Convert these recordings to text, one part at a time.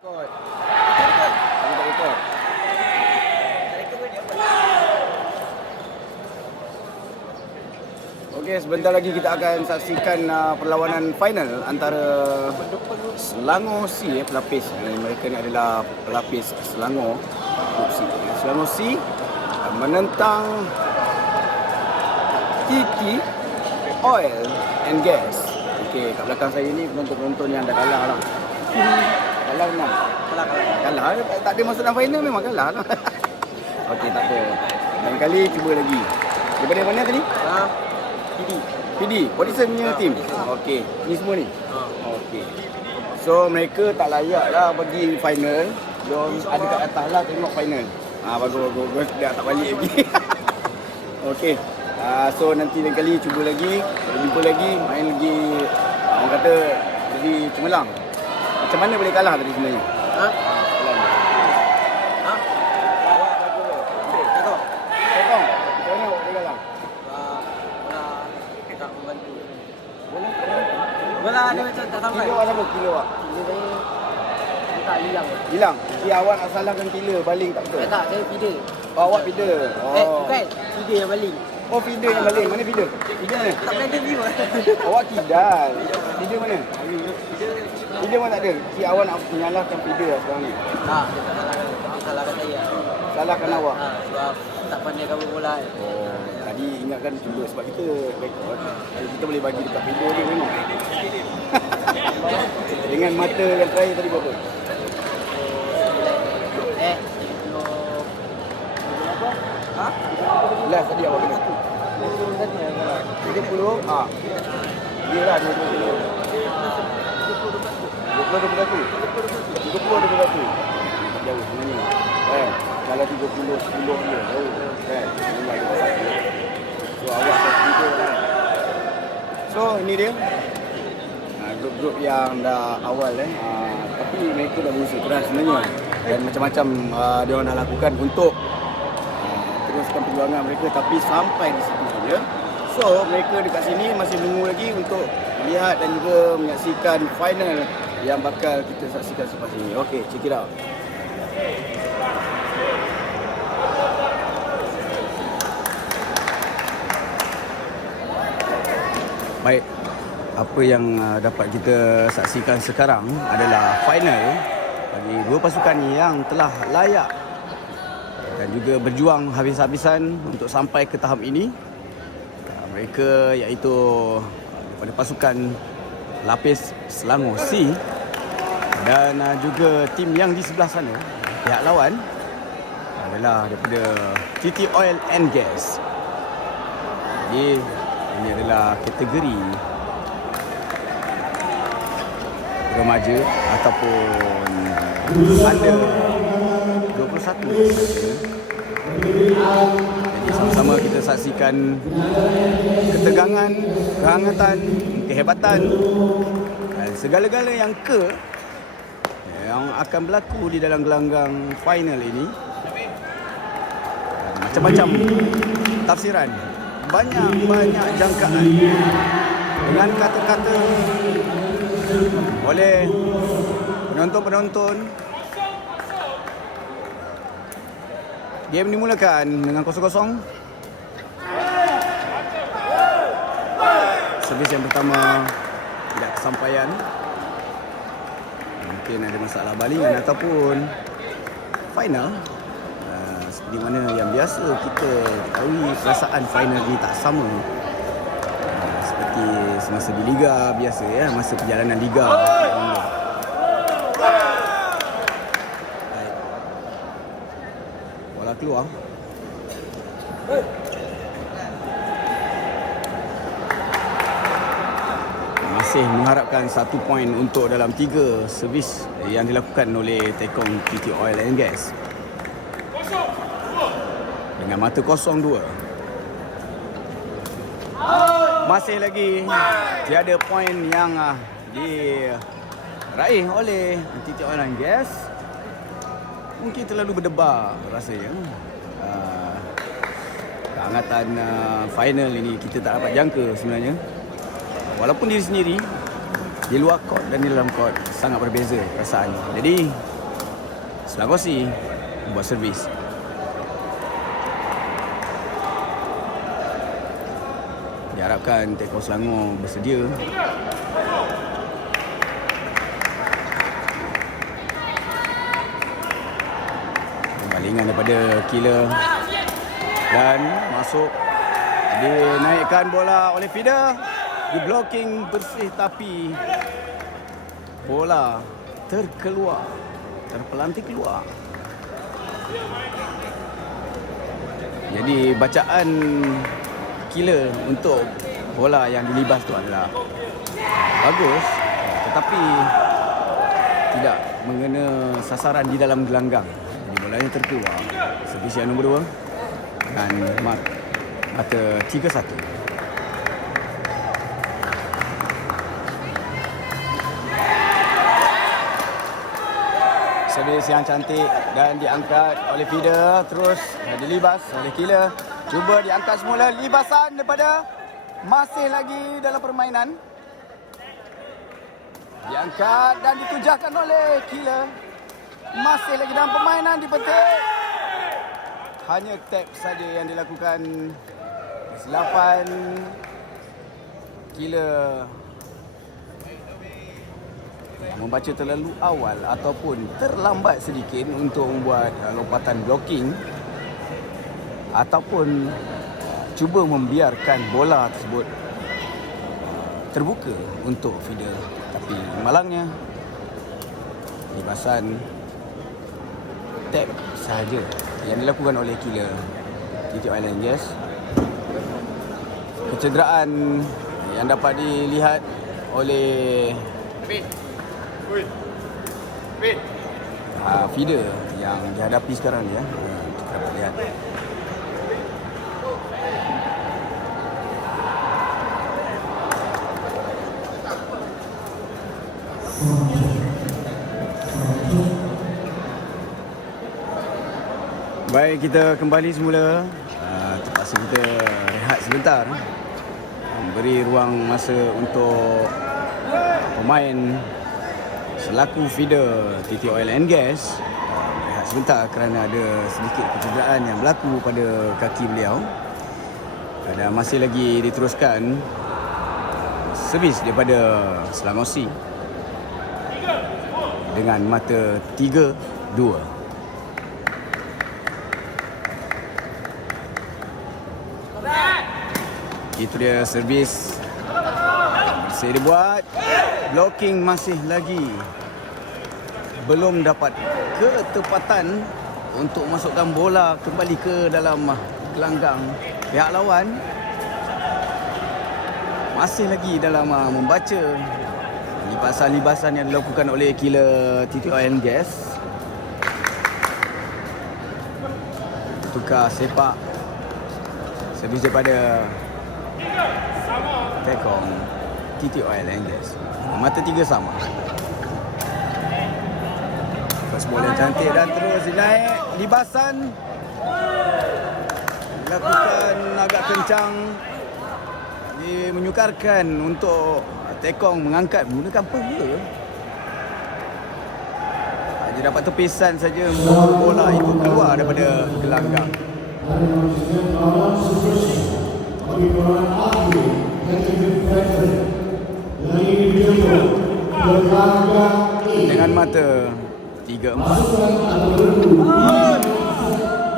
Ikut. Aku tak ikut. Okey, sebentar lagi kita akan saksikan perlawanan final antara Selangor C, pelapis. Mereka ni adalah pelapis Selangor. Selangor C menentang TT Oil and Gas. Okey, kat belakang saya ni penonton-penonton yang dah kalah lah. Kalah memang. Kalah. Tak ada masuk dalam final memang kalah lah. Okey, tak apa. Lain kali cuba lagi. Daripada mana tadi? PD. Polisen punya team. Okey. Ni semua ni? Okey. So mereka tak layak lah bagi final. Diorang ada kat atas lah tengok final. Bagus. Dia tak balik lagi. Okey. So nanti lain kali cuba lagi. Jumpa lagi. Main lagi. Orang kata jadi cemerlang. Macam mana boleh kalah tadi sebenarnya? Bola dia macam tak sampai. Kilo apa? Kilo awak? Tak hilang. Hilang? Awak nak salahkan kilo baling tak betul? Tak, saya feeder. Awak feeder? Bukan. Feeder yang baling. Feeder yang baling. Mana feeder? Feeder mana? Tak pernah ada view. Awak kidal. Feeder mana? Feeder mana tak ada? Awak nak menyalahkan feeder lah sekarang ni? Tak, dia tak salahkan. Dia salahkan saya. Salahkan awak? Sebab tak pandai cover bola. Tadi ingatkan cuba sebab kita rekod. Kita boleh bagi dekat video dia tengok. Dengan mata yang terakhir tadi berapa? Last tadi awak kena 30. Dia lah 20. 20 jauh sebenarnya. Kalau 30 10 dia jauh kan. Memang dia sakit. So awak tak tidur kan. So ini dia grup-grup yang dah awal tapi mereka dah berusaha keras sebenarnya dan macam-macam dia orang dah lakukan untuk teruskan perjuangan mereka, tapi sampai di situ saja. So mereka dekat sini masih menunggu lagi untuk melihat dan juga menyaksikan final yang bakal kita saksikan selepas ini. Okay, check it out. Baik, apa yang dapat kita saksikan sekarang adalah final bagi dua pasukan yang telah layak dan juga berjuang habis-habisan untuk sampai ke tahap ini. Mereka iaitu daripada pasukan lapis Selangor C dan juga tim yang di sebelah sana, pihak lawan adalah daripada TT Oil and Gas. Jadi ini adalah kategori remaja ataupun under 21. Jadi sama-sama kita saksikan ketegangan, kehangatan, kehebatan dan segala-gala yang akan berlaku di dalam gelanggang final ini. Macam-macam tafsiran, banyak jangkaan dengan kata-kata oleh penonton-penonton. Game dimulakan dengan 0-0. Servis yang pertama tidak kesampaian. Mungkin ada masalah balingan ataupun final. Seperti mana yang biasa kita ketahui, perasaan final ni tak sama seperti semasa di Liga biasa ya, masa perjalanan Liga. Bola keluar. Masih mengharapkan 1 poin untuk dalam 3 servis yang dilakukan oleh Tekong TT Oil and Gas. Dengan mata kosong 2. Masih lagi tiada poin yang diraih oleh TT Oil and Gas. Mungkin terlalu berdebar rasanya. Kehangatan final ini kita tak dapat jangka sebenarnya. Walaupun diri sendiri di luar court dan di dalam court sangat berbeza perasaannya. Jadi Selangor FC buat servis. Diharapkan Tekong Selangor bersedia. Balingan daripada Killer dan masuk, dinaikkan bola oleh Fida, di blocking bersih tapi bola terpelanting keluar. Jadi bacaan Killer untuk bola yang dilibas tu adalah bagus, tetapi tidak mengena sasaran di dalam gelanggang. Jadi bolanya terkeluar. Servis yang nombor 2 dan mata 3-1. Servis yang cantik dan diangkat oleh Fida, terus dilibas oleh Killer. Cuba diangkat semula, libasan daripada masih lagi dalam permainan. Diangkat dan ditujahkan oleh Killer. Masih lagi dalam permainan, dipetik. Hanya tap saja yang dilakukan. Kesilapan Killer membaca terlalu awal ataupun terlambat sedikit untuk membuat lompatan blocking, ataupun cuba membiarkan bola tersebut terbuka untuk Fida. Tapi malangnya libasan tap sahaja yang dilakukan oleh Killer TT Oil and Gas. Kecederaan yang dapat dilihat oleh Fida yang dihadapi sekarang ni, kita dapat lihat. Baik, kita kembali semula. Terpaksa kita rehat sebentar, beri ruang masa untuk pemain selaku feeder TT Oil and Gas rehat sebentar kerana ada sedikit kecederaan yang berlaku pada kaki beliau. Dan masih lagi diteruskan servis daripada Selangor FC dengan mata 3-2. Itu dia servis bersih dibuat. Blocking masih lagi belum dapat ketepatan untuk masukkan bola kembali ke dalam gelanggang pihak lawan. Masih lagi dalam membaca libasan-libasan yang dilakukan oleh Killer TT Oil and Gas. Tukar sepak servis daripada Tekong TT Oil and Gas. Mata 3 sama. First ball yang cantik dan terus dinaik. Libasan dilakukan agak kencang. Dia menyukarkan untuk Tekong mengangkat menggunakan pula. Dia dapat tepisan saja bola itu keluar daripada gelanggang. Dengan mata 3-4.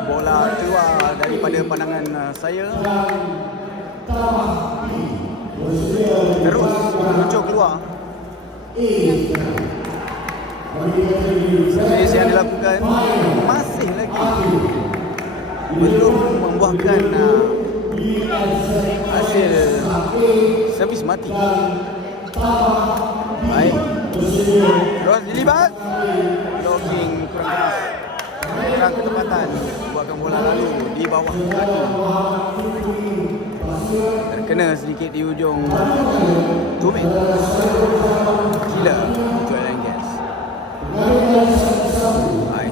Bola keluar daripada pandangan saya. Terus muncul keluar. Servis yang dilakukan masih lagi belum membuahkan hasil servis mati. Baik, terus dilibas. Blocking kurang ketepatan, buatkan bola lalu di bawah kaki. Terkena sedikit di ujung tumit. Gila Oil and Gas.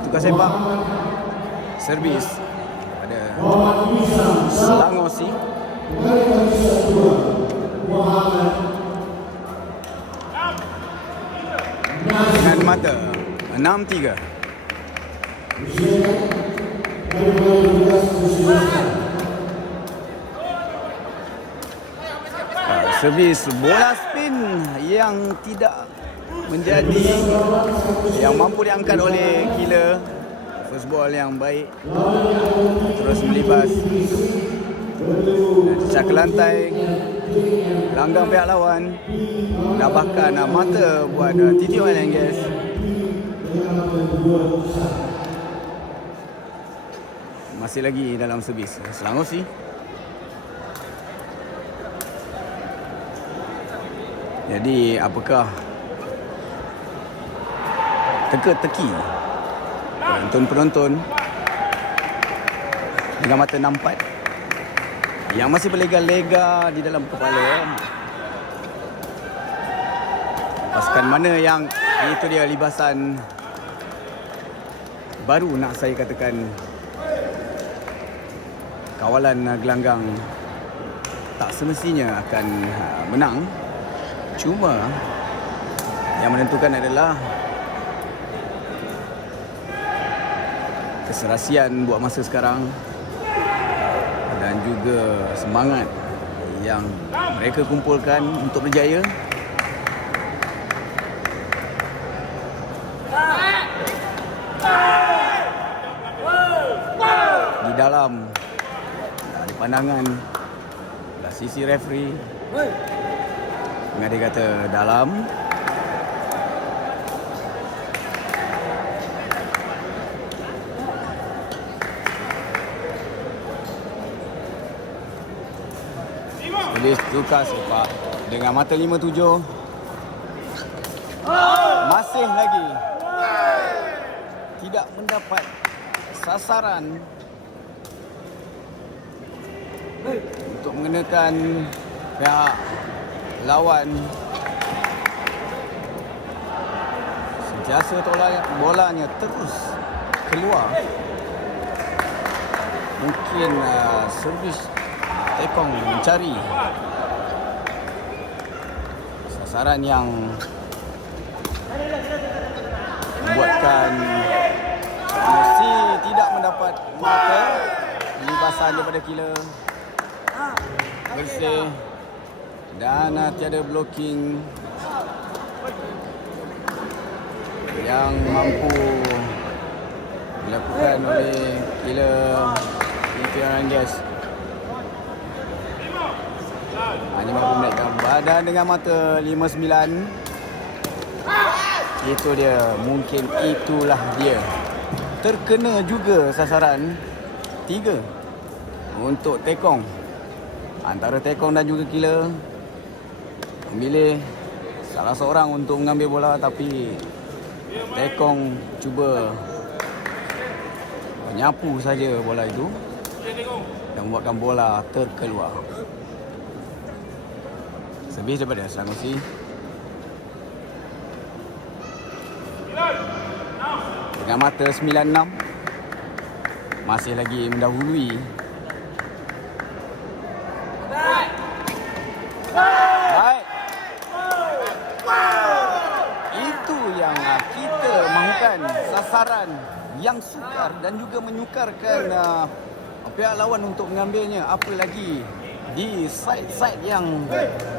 Tukar sepak. Servis pada Selangor FC. Dengan mata 6-3. Servis bola spin yang tidak menjadi, yang mampu diangkat oleh Killer. First ball yang baik, terus melibas dan cecah ke lantai, langgang pihak lawan. Dah bahkan mata buat TT Oil and Gas. Masih lagi dalam servis Selangor FC. Jadi apakah teka-teki penonton-penonton dengan mata nampak yang masih berlega-lega di dalam kepala, pasukan mana yang itu dia libasan baru, nak saya katakan kawalan gelanggang tak semestinya akan menang. Cuma yang menentukan adalah keserasian buat masa sekarang dan juga semangat yang mereka kumpulkan untuk berjaya. Di dalam, dari pandangan dari sisi referee, dia kata dalam. Boleh tukar sepak dengan mata 5-7. Masih lagi tidak mendapat sasaran untuk mengenakan pihak lawan. Sentiasa bolanya terus keluar. Mungkin servis Tekong mencari sasaran yang membuatkan Messi tidak mendapat mata. Libasan daripada Killer bersih dan tiada blocking yang mampu dilakukan oleh Killer TT Oil and Gas. Hanya mampu menaikkan badan dengan mata 5-9. Itu dia, mungkin itulah dia. Terkena juga sasaran 3 untuk Tekong. Antara Tekong dan juga Killer memilih salah seorang untuk mengambil bola, tapi Tekong cuba menyapu saja bola itu dan membuatkan bola terkeluar. Servis daripada Selangor FC. Dengan mata 9-6, masih lagi mendahului. Baik. Itu yang kita mahukan, sasaran yang sukar dan juga menyukarkan pihak lawan untuk mengambilnya. Apa lagi di side-side yang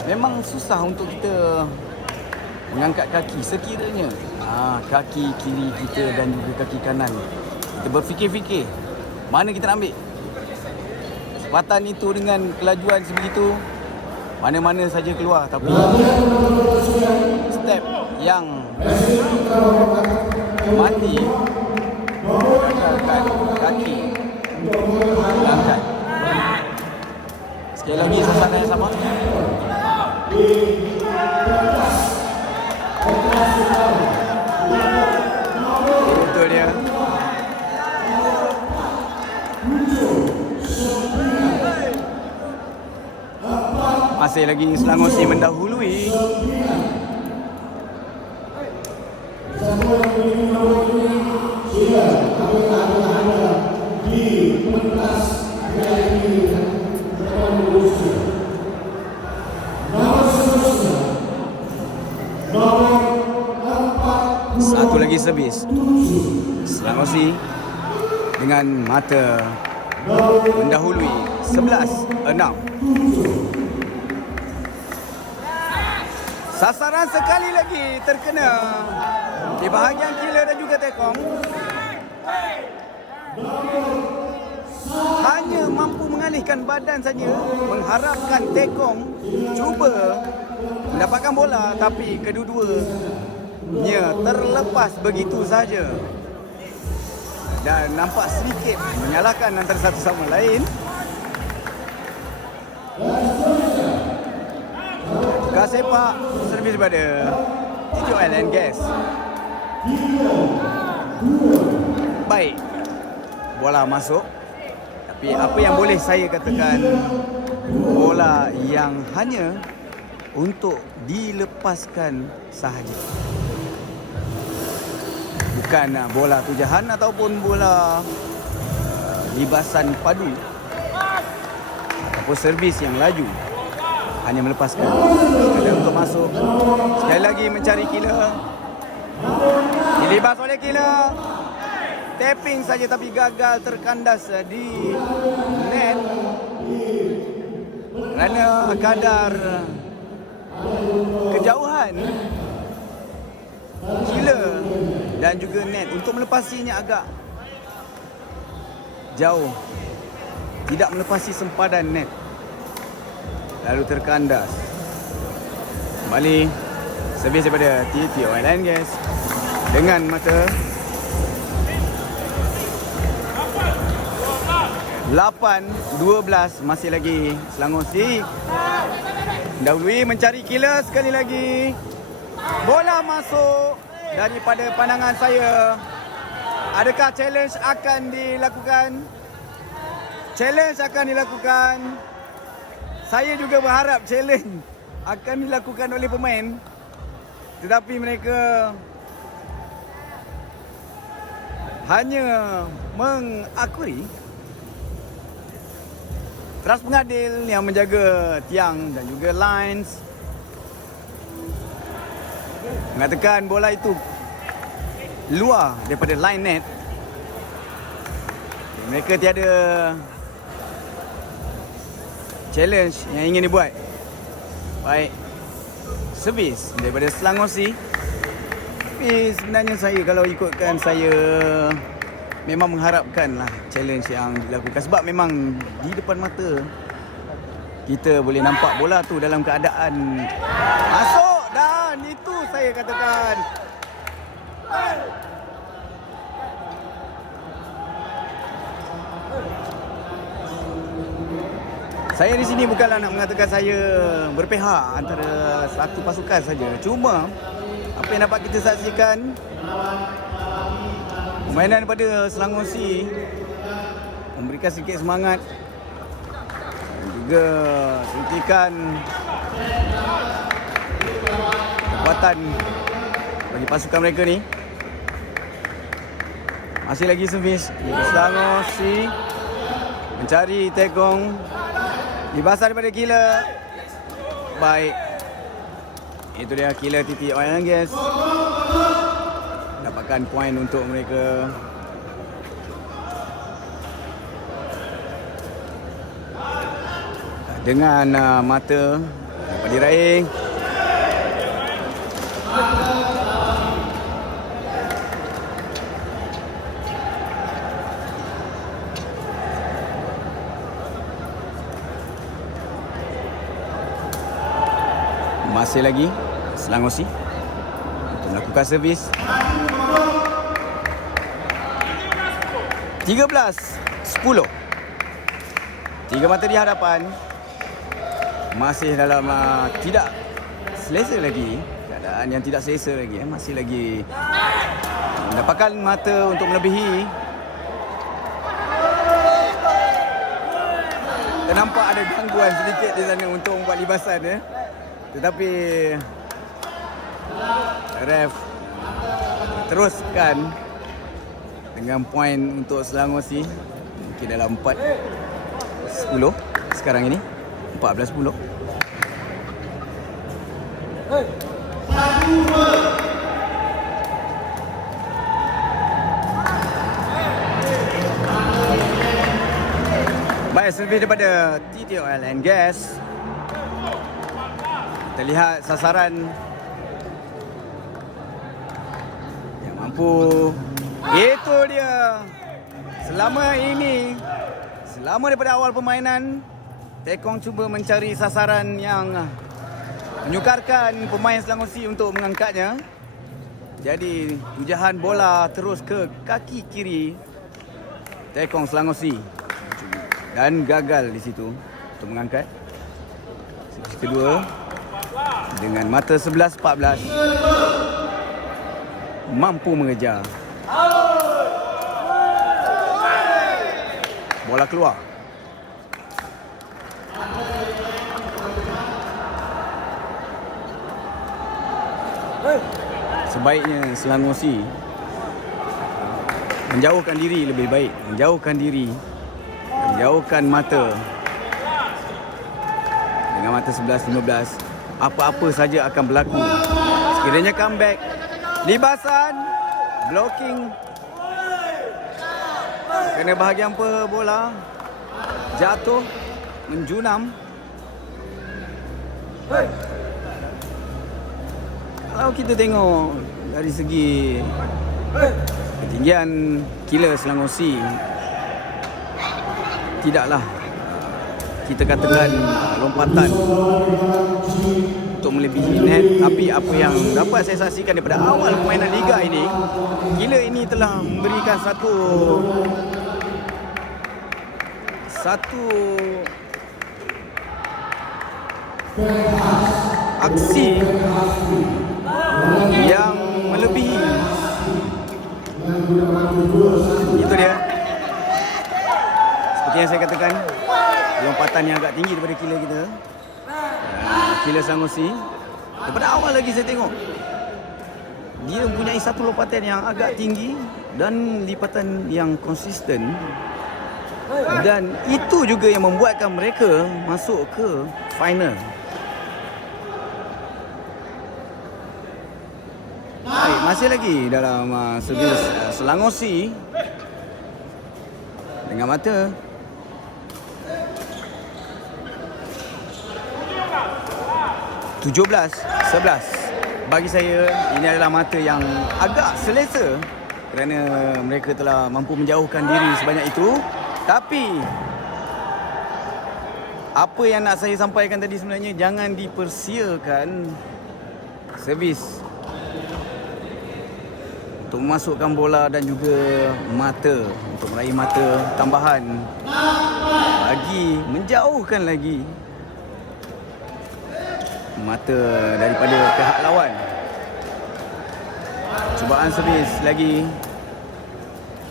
memang susah untuk kita mengangkat kaki sekiranya kaki kiri kita dan juga kaki kanan. Kita berfikir-fikir mana kita nak ambil kesempatan itu dengan kelajuan sebegitu, mana-mana saja keluar. Tapi step yang mati mengangkat kaki, angkat. Sekali lagi sasaran yang sama. Itu dia. Masih lagi Selangor FC mendahului. Satu lagi servis. Selangor dengan mata mendahului 11-6. Sasaran sekali lagi terkena di bahagian killer dan juga tekong. Hanya mampu mengalihkan badan saja, mengharapkan tekong cuba mendapatkan bola, tapi kedua-duanya terlepas begitu saja. Dan nampak sedikit menyalahkan antara satu sama lain. Tukar sepak, servis pada TT Oil and Gas. Baik, bola masuk. Tapi apa yang boleh saya katakan, bola yang hanya untuk dilepaskan sahaja. Bukan bola tujahan ataupun bola libasan padu ataupun servis yang laju. Hanya melepaskan. Sekali untuk masuk. Sekali lagi mencari killer. Dilibas oleh killer. Tapping saja tapi gagal terkandas di net. Kerana kadar kejauhan killer dan juga net untuk melepasinya agak jauh. Tidak melepasi sempadan net. Lalu terkandas. Kembali servis daripada TT Oil and Gas dengan mata 8-12. Masih lagi Selangor dahului mencari killer sekali lagi. Bola masuk daripada pandangan saya. Adakah challenge akan dilakukan? Challenge akan dilakukan. Saya juga berharap challenge akan dilakukan oleh pemain. Tetapi mereka hanya mengakui. Teras pengadil yang menjaga tiang dan juga lines mengatakan bola itu luar daripada line net. Mereka tiada challenge yang ingin dibuat. Baik, servis daripada Selangor tapi sebenarnya saya kalau ikutkan saya memang mengharapkanlah challenge yang dilakukan. Sebab memang di depan mata kita boleh nampak bola tu dalam keadaan masuk. Dan itu saya katakan saya di sini bukanlah nak mengatakan saya berpihak antara satu pasukan saja. Cuma apa yang dapat kita saksikan, permainan daripada Selangor memberikan sedikit semangat dan juga suntikan kekuatan bagi pasukan mereka ni. Masih lagi servis Selangor mencari tekong. Libasan daripada killer. Baik, itu dia killer TT Oil and Gas. Dapatkan poin untuk mereka. Dengan mata dapat diraih. Masih lagi Selangor untuk melakukan servis. 13-10. Tiga mata di hadapan. Masih dalam tidak selesa lagi. Keadaan yang tidak selesa lagi. Masih lagi mendapatkan mata untuk melebihi. Nampak ada gangguan sedikit di sana untuk membuat libasan. Tetapi ref teruskan dengan poin untuk Selangor mungkin dalam 4-10 sekarang ini. 14-10. Servis daripada TT Oil and Gas. Kita lihat sasaran yang mampu. Itu dia. Selama daripada awal permainan, Tekong cuba mencari sasaran yang menyukarkan pemain Selangor C untuk mengangkatnya. Jadi tujahan bola terus ke kaki kiri Tekong Selangor C dan gagal di situ untuk mengangkat. Servis kedua dengan mata 11-14 mampu mengejar. Bola keluar. Sebaiknya Selangor C menjauhkan diri lebih baik. Menjauhkan mata. Dengan mata 11-15, apa-apa saja akan berlaku. Sekiranya comeback, libasan, blocking. Kena bahagian bola jatuh, menjunam. Kalau kita tengok dari segi ketinggian killer Selangor C, tidaklah kita katakan lompatan untuk melebihi net. Tapi apa yang dapat saya saksikan daripada awal permainan Liga ini, killer ini telah memberikan satu aksi yang melebihi. Itu dia. Seperti yang saya katakan, lompatan yang agak tinggi daripada killer kita, killer Selangor C. Daripada awal lagi saya tengok dia mempunyai satu lompatan yang agak tinggi dan lipatan yang konsisten. Dan itu juga yang membuatkan mereka masuk ke final. Baik, masih lagi dalam servis Selangor C dengan mata 17-11. Bagi saya ini adalah mata yang agak selesa kerana mereka telah mampu menjauhkan diri sebanyak itu. Tapi apa yang nak saya sampaikan tadi sebenarnya, jangan dipersiakan servis untuk memasukkan bola dan juga mata untuk meraih mata tambahan bagi menjauhkan lagi mata daripada pihak lawan. Cubaan servis lagi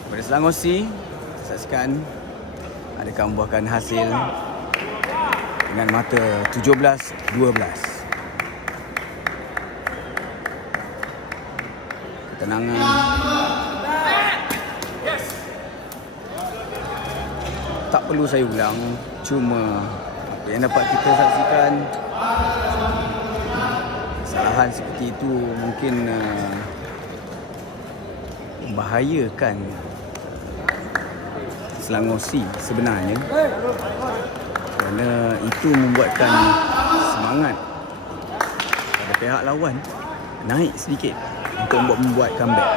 pada Selangor C. Saksikan adakah membuahkan hasil dengan mata 17-12. Ketenangan. Tak perlu saya ulang, cuma apa yang dapat kita saksikan, kesalahan seperti itu mungkin membahayakan Selangor C sebenarnya, kerana itu membuatkan semangat pada pihak lawan naik sedikit untuk membuat comeback.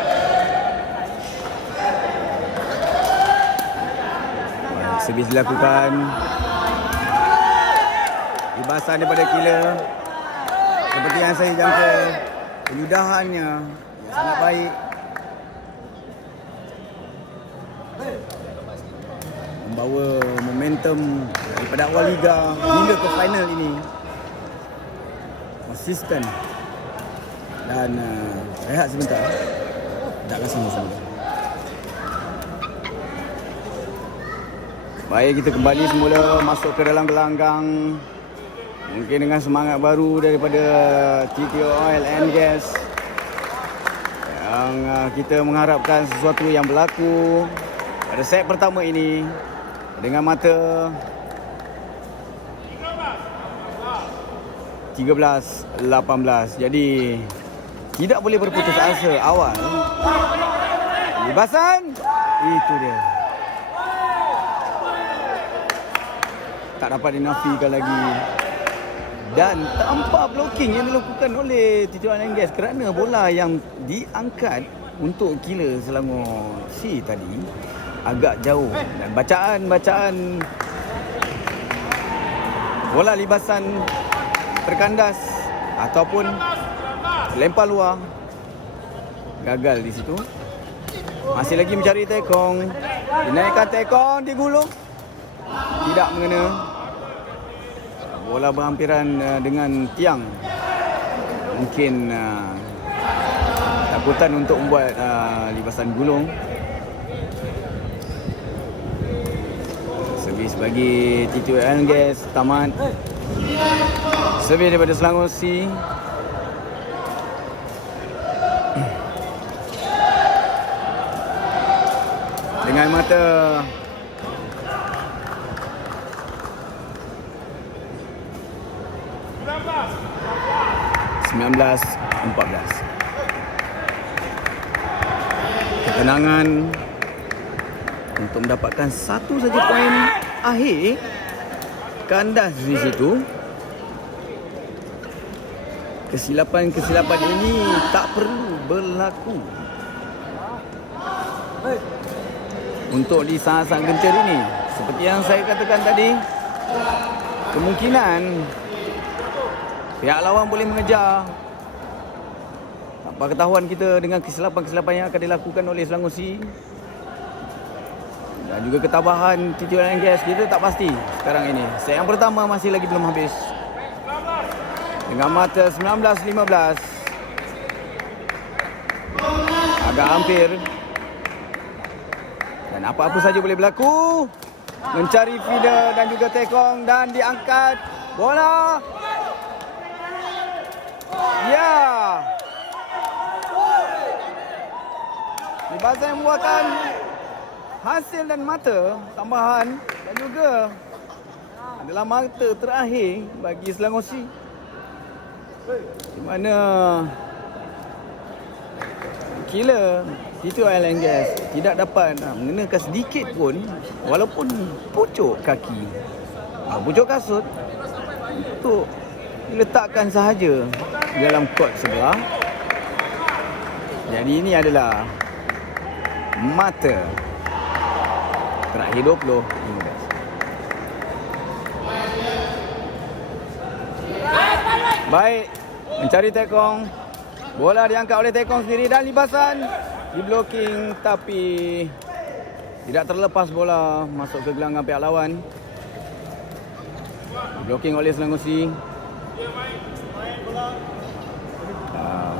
Servis dilakukan, libasan daripada killer. Seperti yang saya jangka, penyudahannya yang sangat baik. Membawa momentum daripada awal Liga hingga ke final ini konsisten. Dan rehat sebentar, takkan semua. Baik, kita kembali semula masuk ke dalam gelanggang. Mungkin dengan semangat baru daripada TT Oil and Gas, yang kita mengharapkan sesuatu yang berlaku pada set pertama ini dengan mata 13-18. Jadi tidak boleh berputus asa awal. Libasan, itu dia. tak dapat dinafikan lagi. Dan tanpa blocking yang dilakukan oleh Tito Anangas kerana bola yang diangkat untuk killer Selangor C tadi agak jauh. Dan bacaan bola libasan terkandas ataupun lempar luar gagal di situ. Masih lagi mencari tekong. Dinaikkan tekong, digulung. Tidak mengena. Bola berhampiran dengan tiang. Mungkin takutan untuk membuat libasan gulung. Servis bagi Tito Anangas tamat. Servis daripada Selangor C. Dengan mata 19-14. Ketenangan untuk mendapatkan satu saja poin akhir. Kandas di situ. Kesilapan-kesilapan ini tak perlu berlaku untuk di saat-saat gencar ini. Seperti yang saya katakan tadi, kemungkinan pihak lawan boleh mengejar tanpa ketahuan kita dengan kesilapan-kesilapan yang akan dilakukan oleh Selangor C. Dan juga ketabahan Tito Anangas kita tak pasti sekarang ini. Set yang pertama masih lagi belum habis. Dengan mata 19-15. Agak hampir. Dan apa-apa saja boleh berlaku. Mencari feeder dan juga tekong dan diangkat bola. Ya. Libasan yang membuatkan hasil dan mata tambahan dan juga adalah mata terakhir bagi Selangor C. Di mana killer Tito Anangas tidak dapat mengenakan sedikit pun walaupun pucuk kaki, pucuk kasut untuk diletakkan sahaja dalam kot sebelah. Jadi ini adalah mata terakhir 20-15. Baik, mencari tekong. Bola diangkat oleh tekong sendiri dan libasan di blocking tapi tidak terlepas bola masuk ke gelanggang pihak lawan. Blocking oleh Selangor C.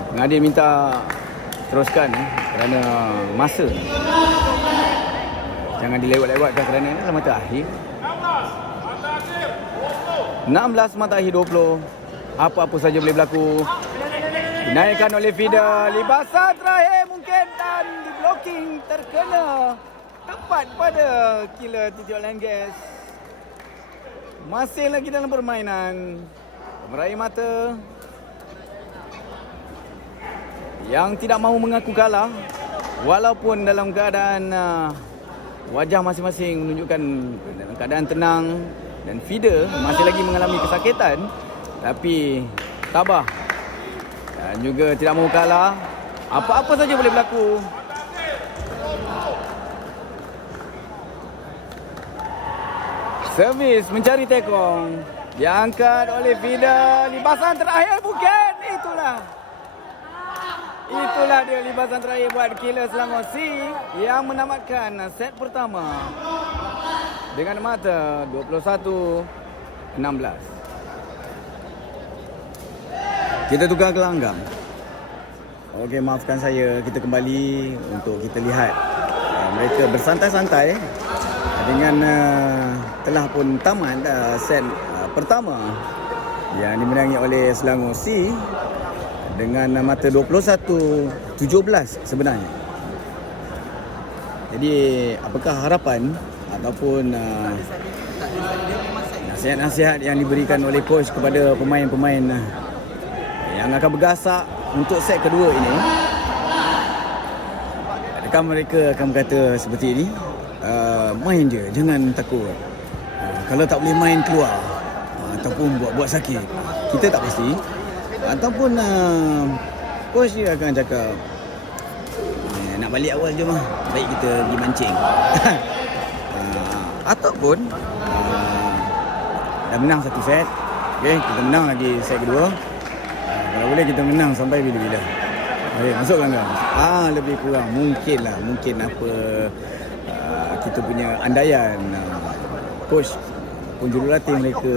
Pengadil minta teruskan kerana masa. Jangan dilewat-lewatkan kerana ini adalah mata akhir. 16 mata akhir 20. Apa-apa saja boleh berlaku. Dinaikkan oleh feeder. Libasan terakhir mungkin dan di blocking terkena tepat pada killer Tito Anangas. Masih lagi dalam permainan. Meraih mata yang tidak mahu mengaku kalah walaupun dalam keadaan wajah masing-masing menunjukkan dalam keadaan tenang dan feeder masih lagi mengalami kesakitan tapi tabah dan juga tidak mahu kalah. Apa-apa saja boleh berlaku. Servis mencari tekong. Diangkat oleh feeder. Libasan terakhir mungkin. Itulah dia libasan terakhir buat killer Selangor C yang menamatkan set pertama dengan mata 21-16. Kita tukar gelanggang. Okey, maafkan saya. Kita kembali untuk kita lihat mereka bersantai-santai dengan telah pun tamat set pertama yang dimenangi oleh Selangor C dengan mata 21-17 sebenarnya. Jadi apakah harapan ataupun nasihat-nasihat yang diberikan oleh coach kepada pemain-pemain yang akan bergasak untuk set kedua ini? Adakah mereka akan berkata seperti ini? Main je, jangan takut. kalau tak boleh main keluar ataupun buat sakit, kita tak pasti. Ataupun coach dia akan cakap nak balik awal je mah, baik kita pergi mancing. Ataupun dah menang satu set, okay, kita menang lagi set kedua, kalau boleh kita menang sampai bila-bila. Okay, masuk gelanggang. Lebih kurang mungkin apa kita punya andaian coach pun jurulatih mereka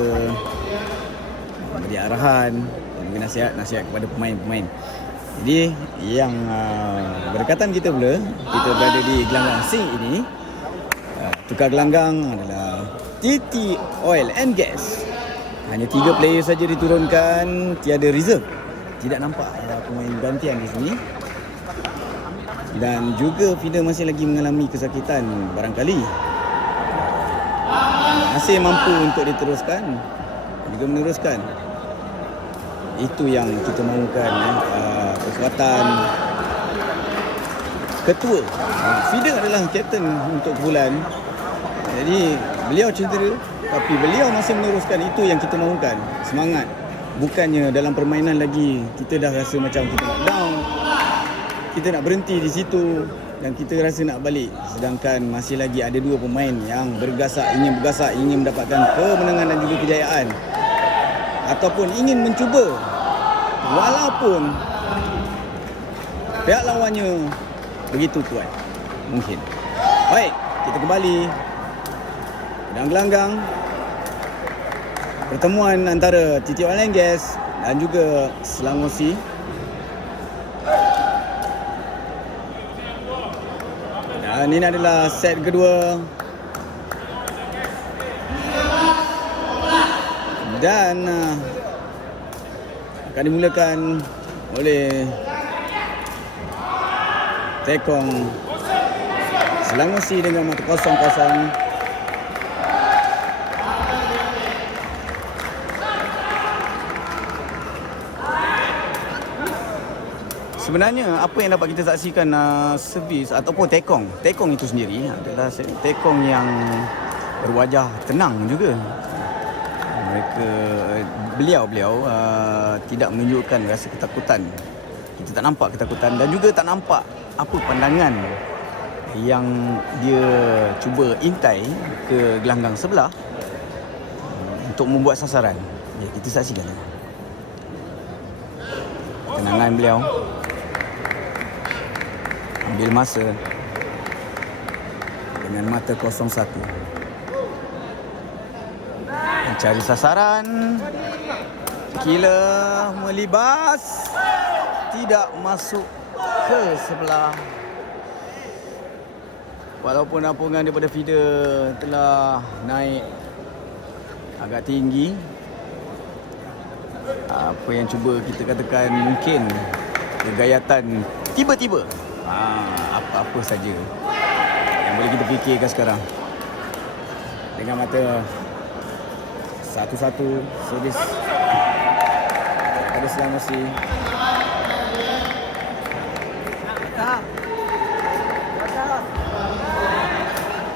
beri arahan, beri nasihat kepada pemain-pemain. Jadi yang berdekatan kita pula, kita berada di gelanggang C ini, tukar gelanggang adalah TT Oil and Gas. Hanya 3 player saja diturunkan, tiada reserve. Tidak nampak pemain gantian di sini. Dan juga feeder masih lagi mengalami kesakitan barangkali. Masih mampu untuk diteruskan, juga meneruskan. Itu yang kita mahukan, kekuatan ketua. Feeder adalah kapten untuk bulan. Jadi beliau cedera, tapi beliau masih meneruskan. Itu yang kita mahukan, semangat. Bukannya dalam permainan lagi kita dah rasa macam kita nak down, kita nak berhenti di situ dan kita rasa nak balik. Sedangkan masih lagi ada 2 pemain yang ingin bergasak, ingin mendapatkan kemenangan dan juga kejayaan, ataupun ingin mencuba walaupun pihak lawannya begitu kuat. Mungkin. Baik, kita kembali dan gelanggang pertemuan antara TT Oil and Gas dan juga Selangor C. Dan ini adalah set kedua. Dan akan dimulakan oleh Tekong Selangor C dengan mata 0-0. Sebenarnya apa yang dapat kita saksikan servis ataupun tekong itu sendiri adalah tekong yang berwajah tenang juga. Beliau tidak menunjukkan rasa ketakutan. Kita tak nampak ketakutan dan juga tak nampak apa pandangan yang dia cuba intai ke gelanggang sebelah untuk membuat sasaran. Ya, kita saksikan tenangan beliau. Ambil masa dengan mata 0-1. Mencari sasaran. Kila melibas. Tidak masuk ke sebelah. Walaupun apungan daripada feeder telah naik agak tinggi. Apa yang cuba kita katakan mungkin kegayatan tiba-tiba. Apa-apa saja yang boleh kita fikirkan sekarang. Dengan mata 1-1 servis pada Selangor C.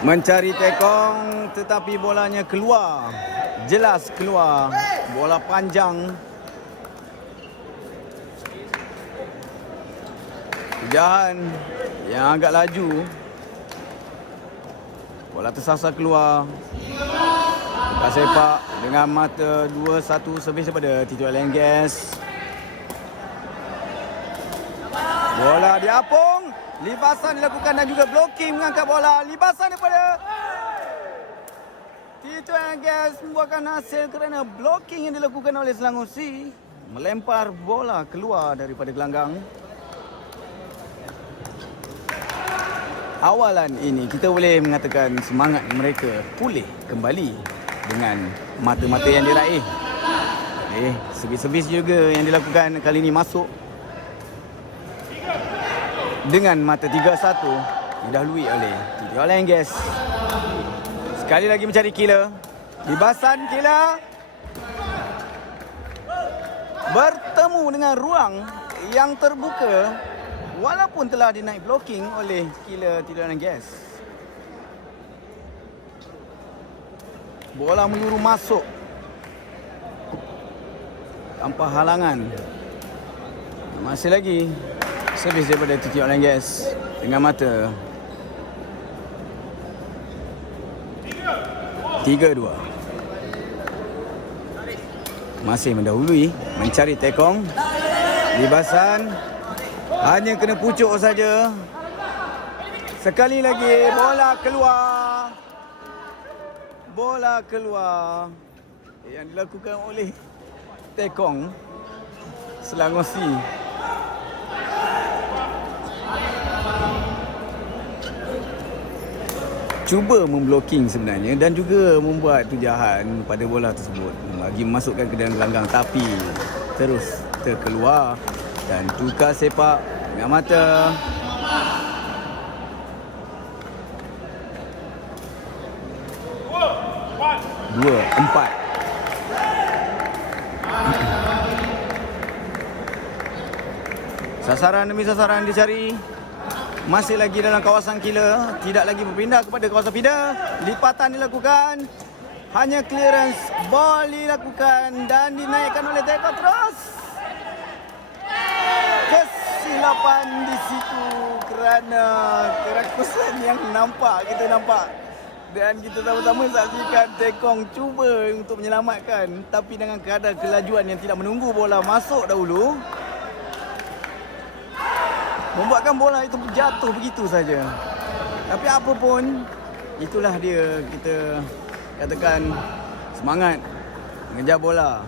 Mencari tekong tetapi bolanya keluar. Jelas keluar. Bola panjang. Pujahan yang agak laju. Bola tersasar keluar. Buka sepak dengan mata 2-1 servis daripada TT Oil and Gas. Bola diapung. Libasan dilakukan dan juga blocking mengangkat bola. Libasan daripada TT Oil and Gas membuahkan hasil kerana blocking yang dilakukan oleh Selangor C. Melempar bola keluar daripada gelanggang. Awalan ini kita boleh mengatakan semangat mereka pulih kembali dengan mata-mata yang diraih. Servis-servis juga yang dilakukan kali ini masuk dengan mata 3-1 didahului oleh TT Oil and Gas. Sekali lagi mencari killer. Libasan killer bertemu dengan ruang yang terbuka. Walaupun telah dinaik blocking oleh killer TT Oil and Gas. Bola meluru masuk tanpa halangan. Masih lagi servis daripada TT Oil and Gas dengan mata 3-2. Masih mendahului, mencari tekong. Libasan hanya kena pucuk saja. Sekali lagi bola keluar. Bola keluar yang dilakukan oleh Tekong Selangor C. Cuba membloking sebenarnya dan juga membuat tujahan pada bola tersebut bagi memasukkan ke dalam gelanggang, tapi terus terkeluar dan tukar sepak dengan mata 2-4. Sasaran demi sasaran dicari. Masih lagi dalam kawasan killer, tidak lagi berpindah kepada kawasan feeder. Lipatan dilakukan, hanya clearance ball dilakukan dan dinaikkan oleh Teko terus. Kesilapan di situ kerana kerakusan yang kita nampak. Dan kita sama-sama saksikan Tekong cuba untuk menyelamatkan, tapi dengan kadar kelajuan yang tidak menunggu bola masuk dahulu, membuatkan bola itu jatuh begitu saja. Tapi apa pun, itulah dia, kita katakan semangat mengejar bola.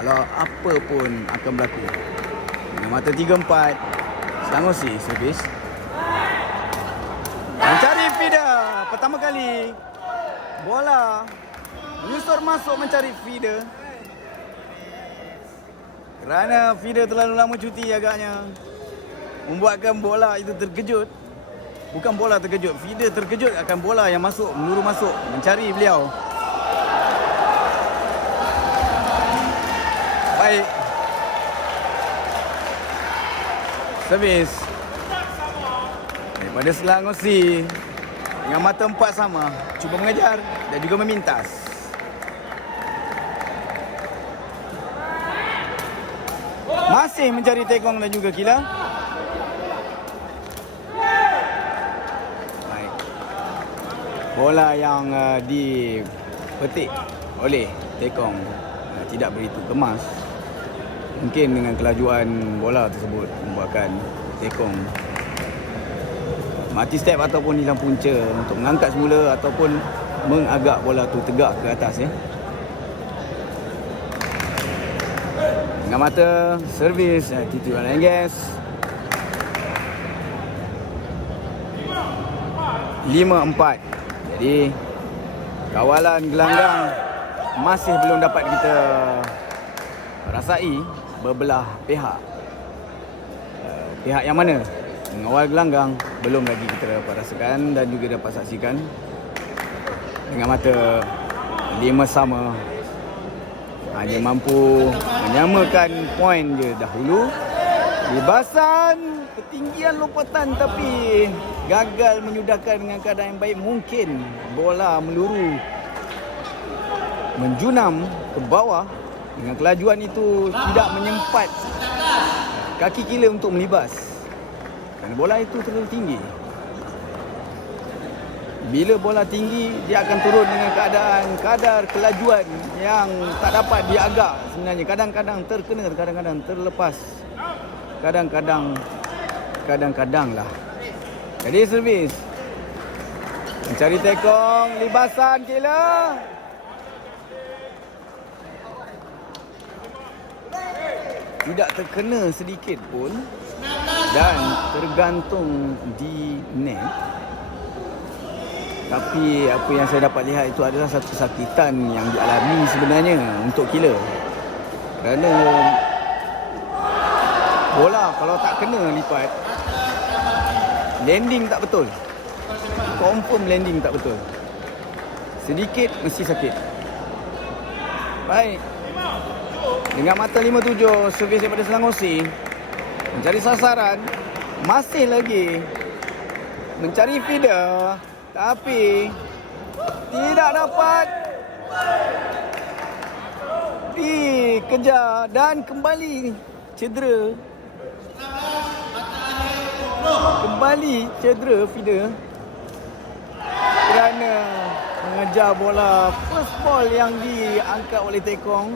Walau apa pun akan berlaku. Dengan mata 3-4, Selangor C servis. Mencari feeder pertama kali. Bola menyusur masuk mencari feeder. Kerana feeder terlalu lama cuti agaknya, membuatkan bola itu terkejut. Bukan bola terkejut, feeder terkejut akan bola yang masuk, meluru masuk mencari beliau. Baik. Servis daripada Selangor C dengan mata 4 sama, cuba mengejar dan juga memintas. Masih mencari Tekong dan juga Kila. Baik. Bola yang dipetik oleh Tekong tidak begitu kemas. Mungkin dengan kelajuan bola tersebut membuatkan Tekong mati step ataupun hilang punca untuk mengangkat semula ataupun mengagak bola tu tegak ke atas ya. Dengan mata servis TT Oil and Gas 5-4. Jadi kawalan gelanggang masih belum dapat kita rasai berbelah pihak. Pihak yang mana? Mengawal gelanggang belum lagi kita dapat rasakan dan juga dapat saksikan. Dengan mata 5 sama, hanya mampu menyamakan poin je dahulu. Libasan ketinggian lompatan tapi gagal menyudahkan dengan keadaan yang baik. Mungkin bola meluru menjunam ke bawah. Dengan kelajuan itu tidak menyempat kaki Kila untuk melibas. Kerana bola itu terlalu tinggi. Bila bola tinggi, dia akan turun dengan keadaan kadar kelajuan yang tak dapat diagak sebenarnya. Kadang-kadang terkena, kadang-kadang terlepas. Kadang-kadang lah. Jadi servis. Mencari Tekong, libasan Kila. Tidak terkena sedikit pun dan tergantung di net. Tapi apa yang saya dapat lihat itu adalah satu kesakitan yang dialami sebenarnya untuk Kila. Kerana bola kalau tak kena lipat, landing tak betul. Confirm landing tak betul. Sedikit mesti sakit. Baik. Dengan mata 5-7, servis daripada Selangor C. Mencari sasaran. Masih lagi mencari feeder. Tapi Tidak dapat dikejar dan kembali cedera. Kembali cedera feeder kerana mengejar bola first ball yang diangkat oleh Tekong.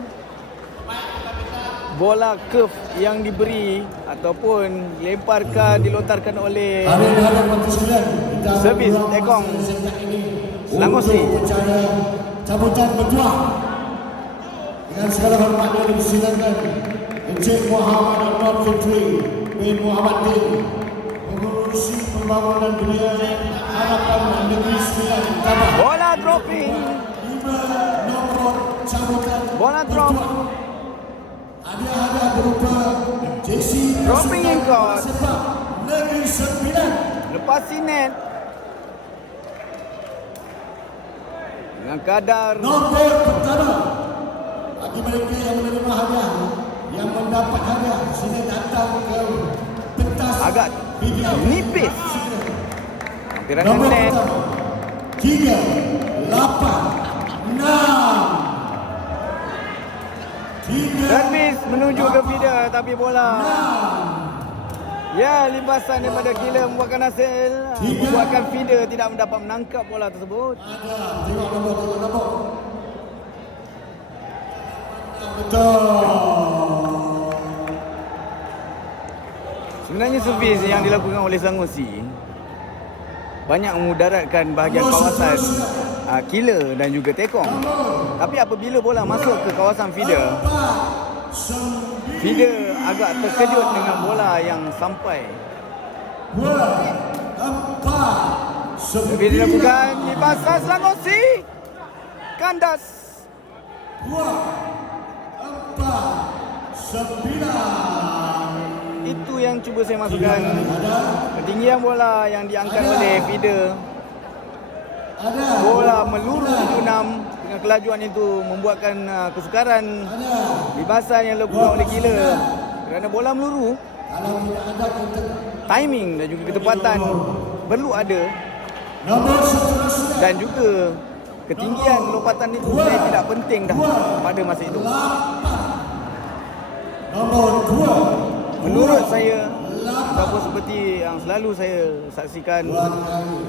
Bola curve yang diberi ataupun dilontarkan oleh servis Tekong Selangor. Cabutan berdua dengan segala hormat yang dipersilakan Encik Muhammad Anwar Fitri bin Muhammad Din mengurusi pembangunan dunia harapan negeri Sembilan Tabah. Bola dropping. 5 nombor cabutan Bola drop. Hadiah berupa jersey Dropping in court. sepak negeri Sembilan. Lepas sinet dengan kadar Nombor pertama bagi mereka yang menerima hadiah, yang mendapat hadiah sila datang ke pentas agak video. nipis. Hampiran Nombor net. pertama 3, 8, 6. Servis menuju ke feeder tapi bola limpasan daripada killer membuatkan hasil, membuatkan feeder tidak mendapat menangkap bola tersebut. Ada, tengok nombor. Betul. Sebenarnya servis yang dilakukan oleh Selangor C banyak memudaratkan bahagian kawasan killer dan juga Tekong. Tapi apabila bola masuk ke kawasan feeder agak terkejut dengan bola yang sampai. Servis dilakukan di pasar Selangor C. Kandas. 2, 4, 9. Itu yang cuba saya masukkan. Ketinggian bola yang diangkat oleh feeder. Bola meluru 76 dengan kelajuan itu membuatkan kesukaran libasan yang dilakukan oleh killer. Kerana bola meluru, timing dan juga ketepatan perlu ada. Dan juga ketinggian lompatan itu saya tidak penting dah pada masa itu. Nombor 2. Menurut saya, ataupun seperti yang selalu saya saksikan,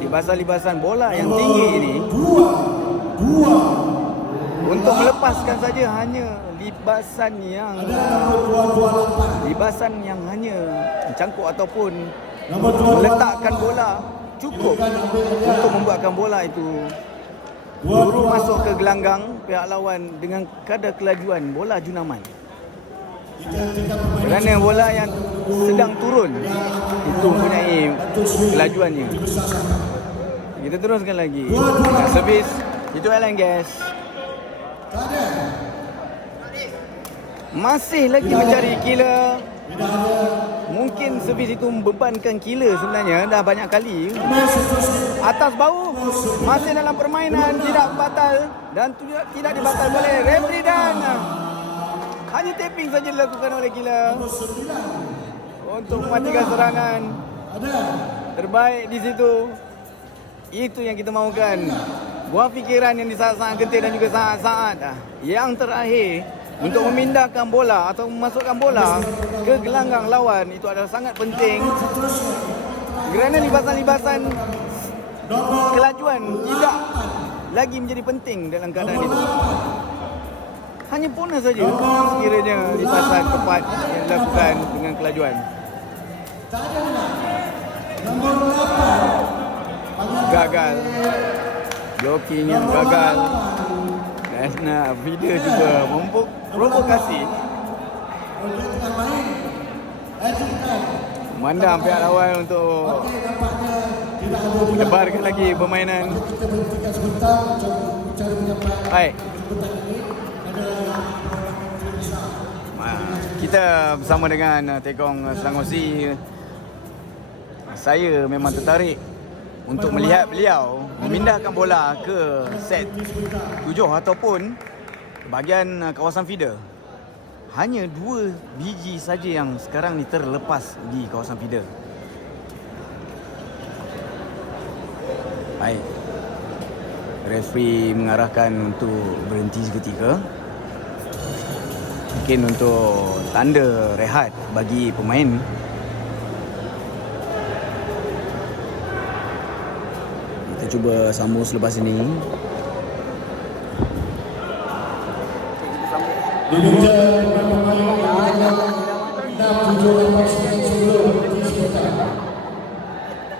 libasan-libasan bola yang tinggi ini untuk melepaskan saja hanya libasan yang hanya mencangkuk ataupun meletakkan bola cukup untuk membuatkan bola itu lurus masuk ke gelanggang pihak lawan dengan kadar kelajuan bola junaman. Kerana bola yang sedang turun itu mempunyai kelajuannya. Kita teruskan lagi. Servis itu Alan Gas. Masih lagi mencari killer. Mungkin servis itu membebankan killer sebenarnya dah banyak kali. Atas bau masih dalam permainan, tidak batal dan tidak dibatal oleh referee dan hanya tapping saja dilakukan oleh killer untuk mematikan serangan. Terbaik di situ. Itu yang kita mahukan. Buah fikiran yang di saat-saat genting dan juga saat-saat yang terakhir untuk memindahkan bola atau memasukkan bola ke gelanggang lawan itu adalah sangat penting. Kerana libasan-libasan kelajuan tidak lagi menjadi penting dalam keadaan itu. Hanya punah saja sekiranya libasan tepat yang dilakukan dengan kelajuan. Gagal. Blocking yang gagal. Dan video juga memprovokasi. Memandang pihak lawan untuk menyebarkan lagi permainan. Baik. Kita bersama dengan Tekong Selangor C. Saya memang tertarik untuk melihat beliau memindahkan bola ke set 7 ataupun bahagian kawasan feeder. Hanya 2 biji saja yang sekarang ni terlepas di kawasan feeder. Baik. referee mengarahkan untuk berhenti seketika. Mungkin untuk tanda rehat bagi pemain. Kita cuba sambung selepas ini. Diminta pemain nomor 678 disebutkan.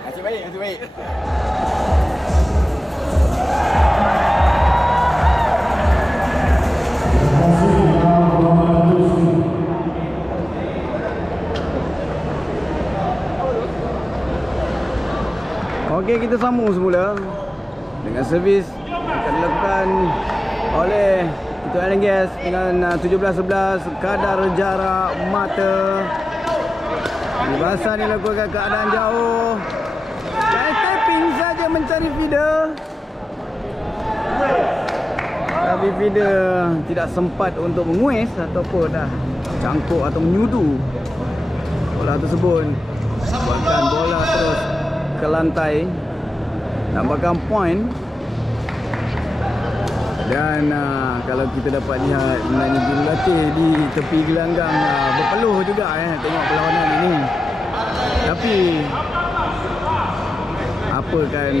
Nasib baik, nasib baik. Okey, kita sambung semula dengan servis akan dilakukan oleh Ketua Oil and Gas dengan 17-11 kadar jarak mata. Perluasan dilakukan keadaan jauh. Dan tapping saja mencari feeder. Tapi feeder tidak sempat untuk menguis ataupun dah cangkuk atau menyudu bola tersebut. Buatkan bola terus ke lantai, nampakkan point. Dan kalau kita dapat lihat sebenarnya jurulatih di tepi gelanggang berpeluh juga tengok perlawanan ini. Tapi apa kan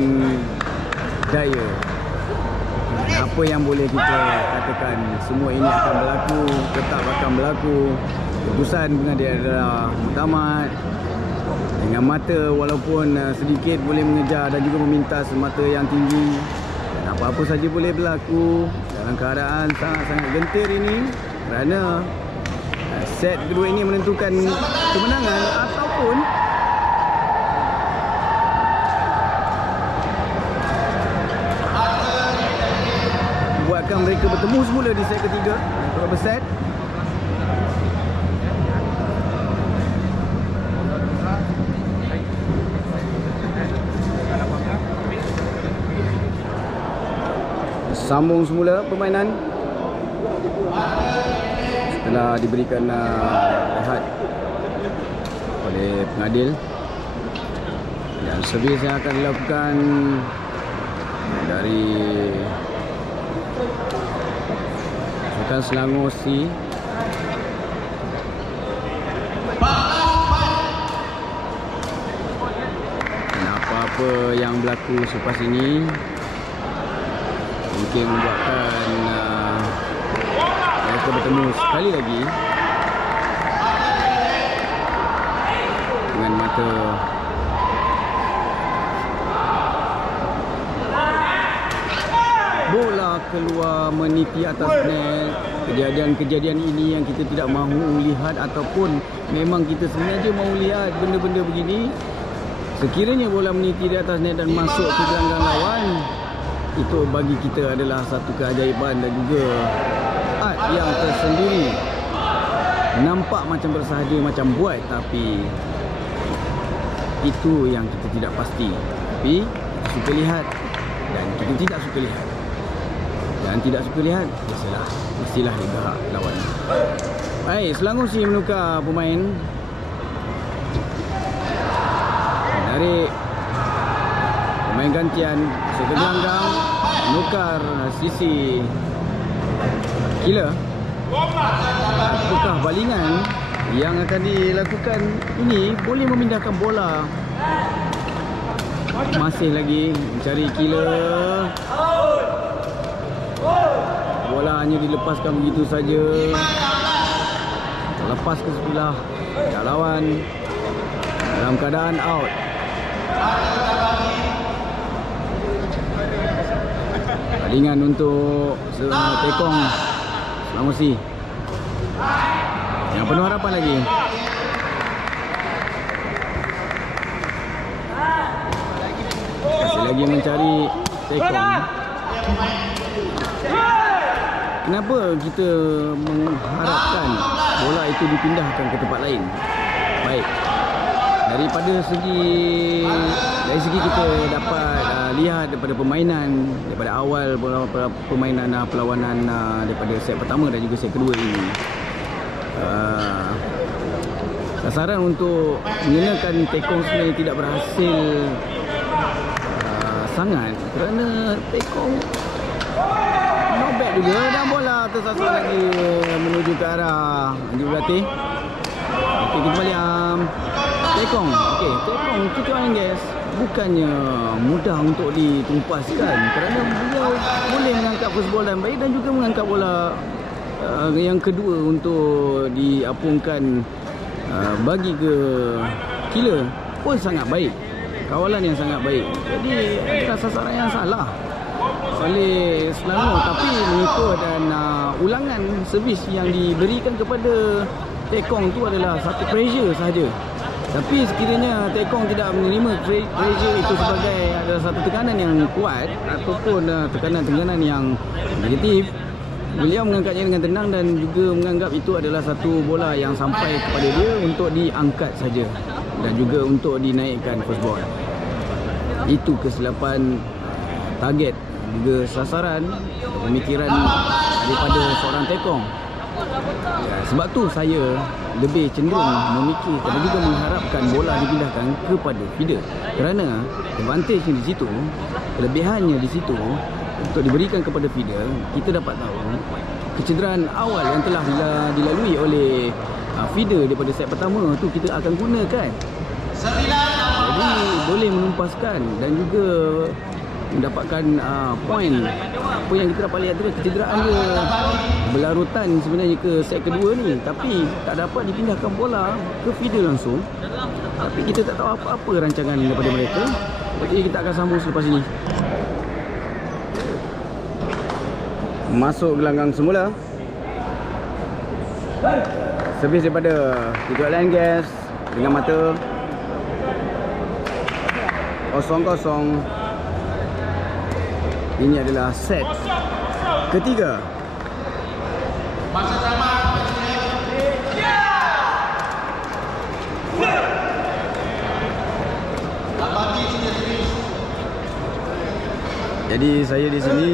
daya, apa yang boleh kita katakan, semua ini akan berlaku, tetap akan berlaku. Keputusan pengadil adalah muktamad. Dengan mata walaupun sedikit boleh mengejar dan juga meminta mata yang tinggi. Dan apa-apa saja boleh berlaku dalam keadaan sangat-sangat gentir ini. Kerana set kedua ini menentukan kemenangan ataupun buatkan mereka bertemu semula di set ketiga. Beberapa set. Sambung semula permainan setelah diberikan rehat oleh pengadil. Dan servis yang akan dilakukan dari Sultan Selangor C. Dan apa-apa yang berlaku selepas ini mungkin membuatkan mereka bertemu sekali lagi dengan mata. Bola keluar meniti atas net. Kejadian-kejadian ini yang kita tidak mahu lihat ataupun memang kita sengaja mahu lihat benda-benda begini. Sekiranya bola meniti di atas net dan masuk ke gelanggang lawan, itu bagi kita adalah satu keajaiban dan juga art yang tersendiri. Nampak macam bersahaja, macam buat, tapi itu yang kita tidak pasti. Tapi kita suka lihat dan kita tidak suka lihat. Dan tidak suka lihat, mestilah lihat lawan. Baik, Selangor C menukar pemain. Dari pemain gantian Seka Gelanggang menukar sisi killer. Apakah balingan yang akan dilakukan ini boleh memindahkan bola? Masih lagi mencari killer. Bola hanya dilepaskan begitu saja. Lepas ke sebelah lawan dalam keadaan out. Balingan untuk Tekong Selangor C yang penuh harapan lagi. Masih lagi mencari Tekong. Kenapa kita mengharapkan bola itu dipindahkan ke tempat lain? Baik, dari segi kita dapat lihat daripada permainan, daripada awal permainan perlawanan daripada set pertama dan juga set kedua ini, sasaran untuk mengenakan Tekong sebenarnya tidak berhasil sangat kerana Tekong not bad juga, dan bola tersasar lagi menuju ke arah Andy Berati. Okey, kita balik Tekong. Okey, Tekong tujuh oil and gas bukannya mudah untuk ditumpaskan kerana beliau boleh mengangkat first ball dan baik, dan juga mengangkat bola yang kedua untuk diapungkan bagi ke killer pun sangat baik. Kawalan yang sangat baik. Jadi adalah sasaran yang salah oleh Selangor, tapi mengikut dan ulangan servis yang diberikan kepada Tekong tu adalah satu pressure sahaja. Tapi sekiranya Tekong tidak menerima pressure itu sebagai adalah satu tekanan yang kuat ataupun tekanan-tekanan yang negatif, beliau mengangkatnya dengan tenang dan juga menganggap itu adalah satu bola yang sampai kepada dia untuk diangkat saja dan juga untuk dinaikkan first ball. Itu kesilapan target juga sasaran pemikiran daripada seorang Tekong. Sebab tu saya lebih cenderung memikirkan dan juga mengharapkan bola dipindahkan kepada feeder, kerana advantage di situ, kelebihannya di situ untuk diberikan kepada feeder. Kita dapat tahu kecederaan awal yang telah dilalui oleh feeder daripada set pertama tu kita akan gunakan. Jadi boleh menumpaskan dan juga mendapatkan poin. Apa yang kita dapat lihat tu kecederaan dia berlarutan sebenarnya ke set kedua ni, tapi tak dapat dipindahkan bola ke feeder langsung. Tapi kita tak tahu apa-apa rancangan daripada mereka. Jadi kita akan sambung selepas ini. Masuk gelanggang semula. Servis daripada Tujuh oil and gas dengan mata 0-0. Ini adalah set ketiga. Jadi saya di sini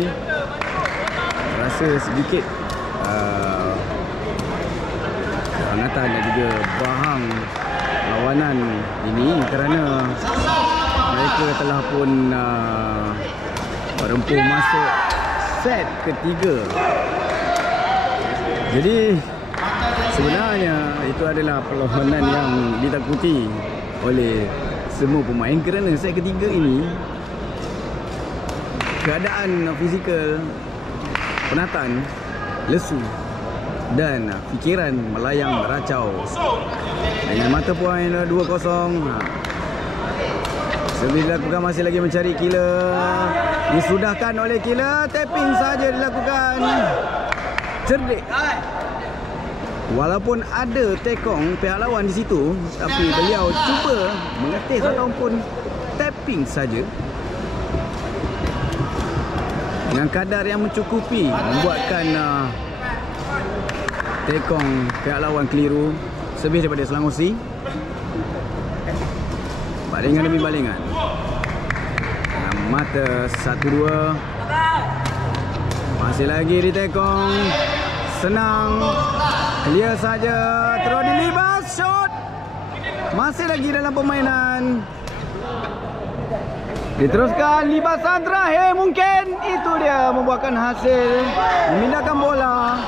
rasa sedikit kehangatan dan juga bahang lawanan ini kerana mereka telah pun merempuh masuk set ketiga. Jadi sebenarnya itu adalah perlawanan yang ditakuti oleh semua pemain kerana set ketiga ini keadaan fizikal penatan lesu dan fikiran melayang meracau. Dengan mata poin 2-0. Servis dilakukan, masih lagi mencari killer. Disudahkan oleh killer. Tapping saja dilakukan. Cerdik. Walaupun ada Tekong pihak lawan di situ, tapi beliau cuba mengetis ataupun tapping saja dengan kadar yang mencukupi, membuatkan Tekong pihak lawan keliru. Servis daripada Selangor C. Balingan demi balingan. Mata 1-2. Masih lagi di Tekong. Senang. Clear saja. Terus dilibas. Shot. Masih lagi dalam permainan. Diteruskan libasan terakhir mungkin. Itu dia membuahkan hasil. Memindahkan bola.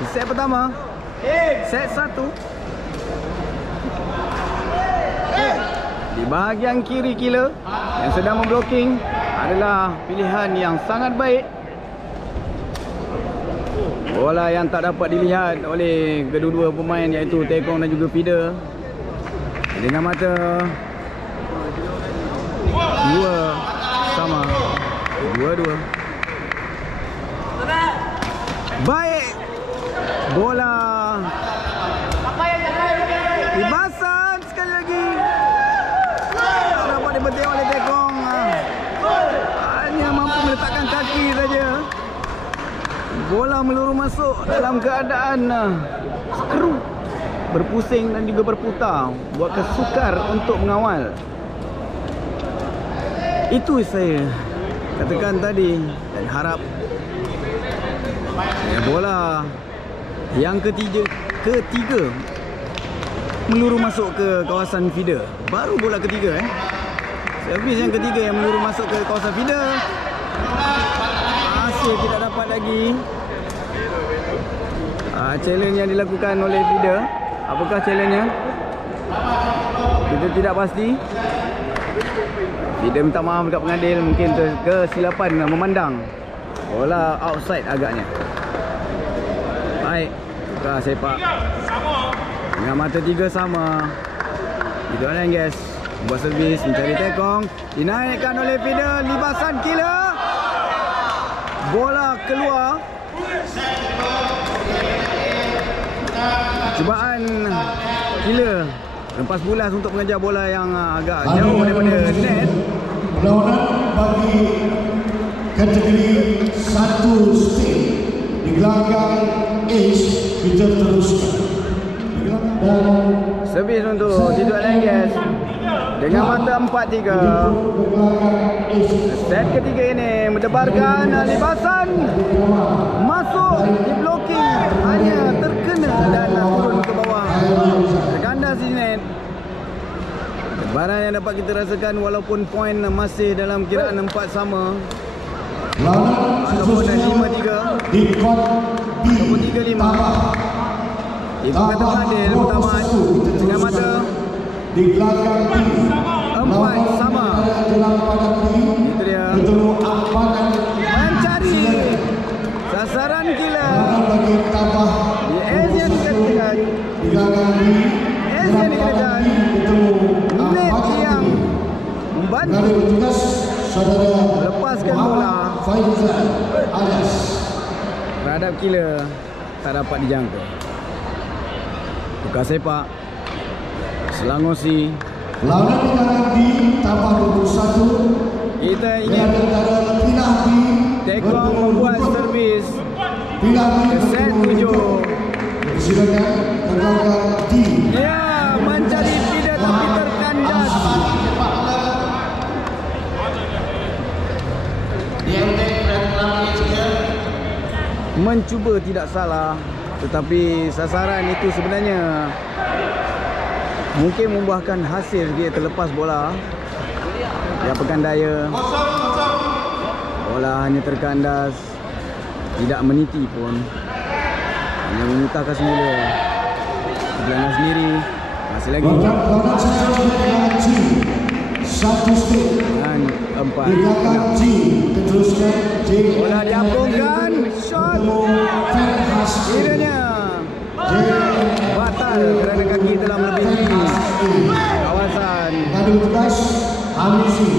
Di set pertama. Set 1. Di bahagian kiri killer yang sedang memblocking adalah pilihan yang sangat baik. Bola yang tak dapat dilihat oleh kedua-dua pemain iaitu Tekong dan juga feeder. Dengan mata 2-2. Baik. Bola libasan sekali lagi. Dapat dipetik oleh Tekong. Hanya mampu meletakkan kaki saja. Bola meluru masuk dalam keadaan skru berpusing dan juga berputar, buat kesukar untuk mengawal. Itu saya katakan tadi dan harap bola yang ketiga meluru masuk ke kawasan feeder. Baru bola ketiga Servis yang ketiga yang menurut masuk ke kawasan feeder. Masih tidak dapat lagi. Challenge yang dilakukan oleh feeder. Apakah challenge-nya? Kita tidak pasti. Feeder minta maaf dekat pengadil, mungkin kesilapan memandang. Bola outside agaknya. Baik, buka sepak. Dengan mata 3 sama. Itu lah guys. Buat servis, mencari tekong. Dinaikkan oleh feeder, libasan killer. Bola keluar. Cubaan killer. Lepas bulas untuk mengejar bola yang agak jauh daripada net. Perlawanan bagi kategori 1 stick di gelanggang Ace kita teruskan. Dan servis untuk Tiduk Lengges dengan mata 4-3. Set ketiga ini mendebarkan libasan masuk di blocking, hanya terkena dan turun ke bawah. Terkandas di net. Lebaran yang dapat kita rasakan walaupun poin masih dalam kiraan 4 sama. Ataupun 5-3 di kot B ataupun 3-5. Ibu kata Fadil Mutamat dengan mata di gelanggang B 4 sama. Itu dia. Mencari sasaran gila bagi tambah di Asian ketiga. di gelanggang B Asian ketiga. Net yang membantu dari petugas saudara melepaskan bola Faizal Alias terhadap killer tak dapat dijangka. Buka sepak Selangor C. lawan di gelanggang B tambah 21 Kita dan ingin antara Pilah B Tekong membuat servis Pilah B set 7. silakan ke gelanggang D. Dia mencari feeder tapi terkandas. Mencuba tidak salah, tetapi sasaran itu sebenarnya mungkin membuahkan hasil dia terlepas bola. Dia pekan daya. Bola hanya terkandas, tidak meniti pun. Hanya memutahkan semula. Belanda sendiri masih lagi Lawan satu gelanggang G 1 stick dan 4. di gelanggang G teruskan J. Bola diampungkan, shot kiranya batal kerana kaki telah melebihi kawasan Dari petugas Hamisi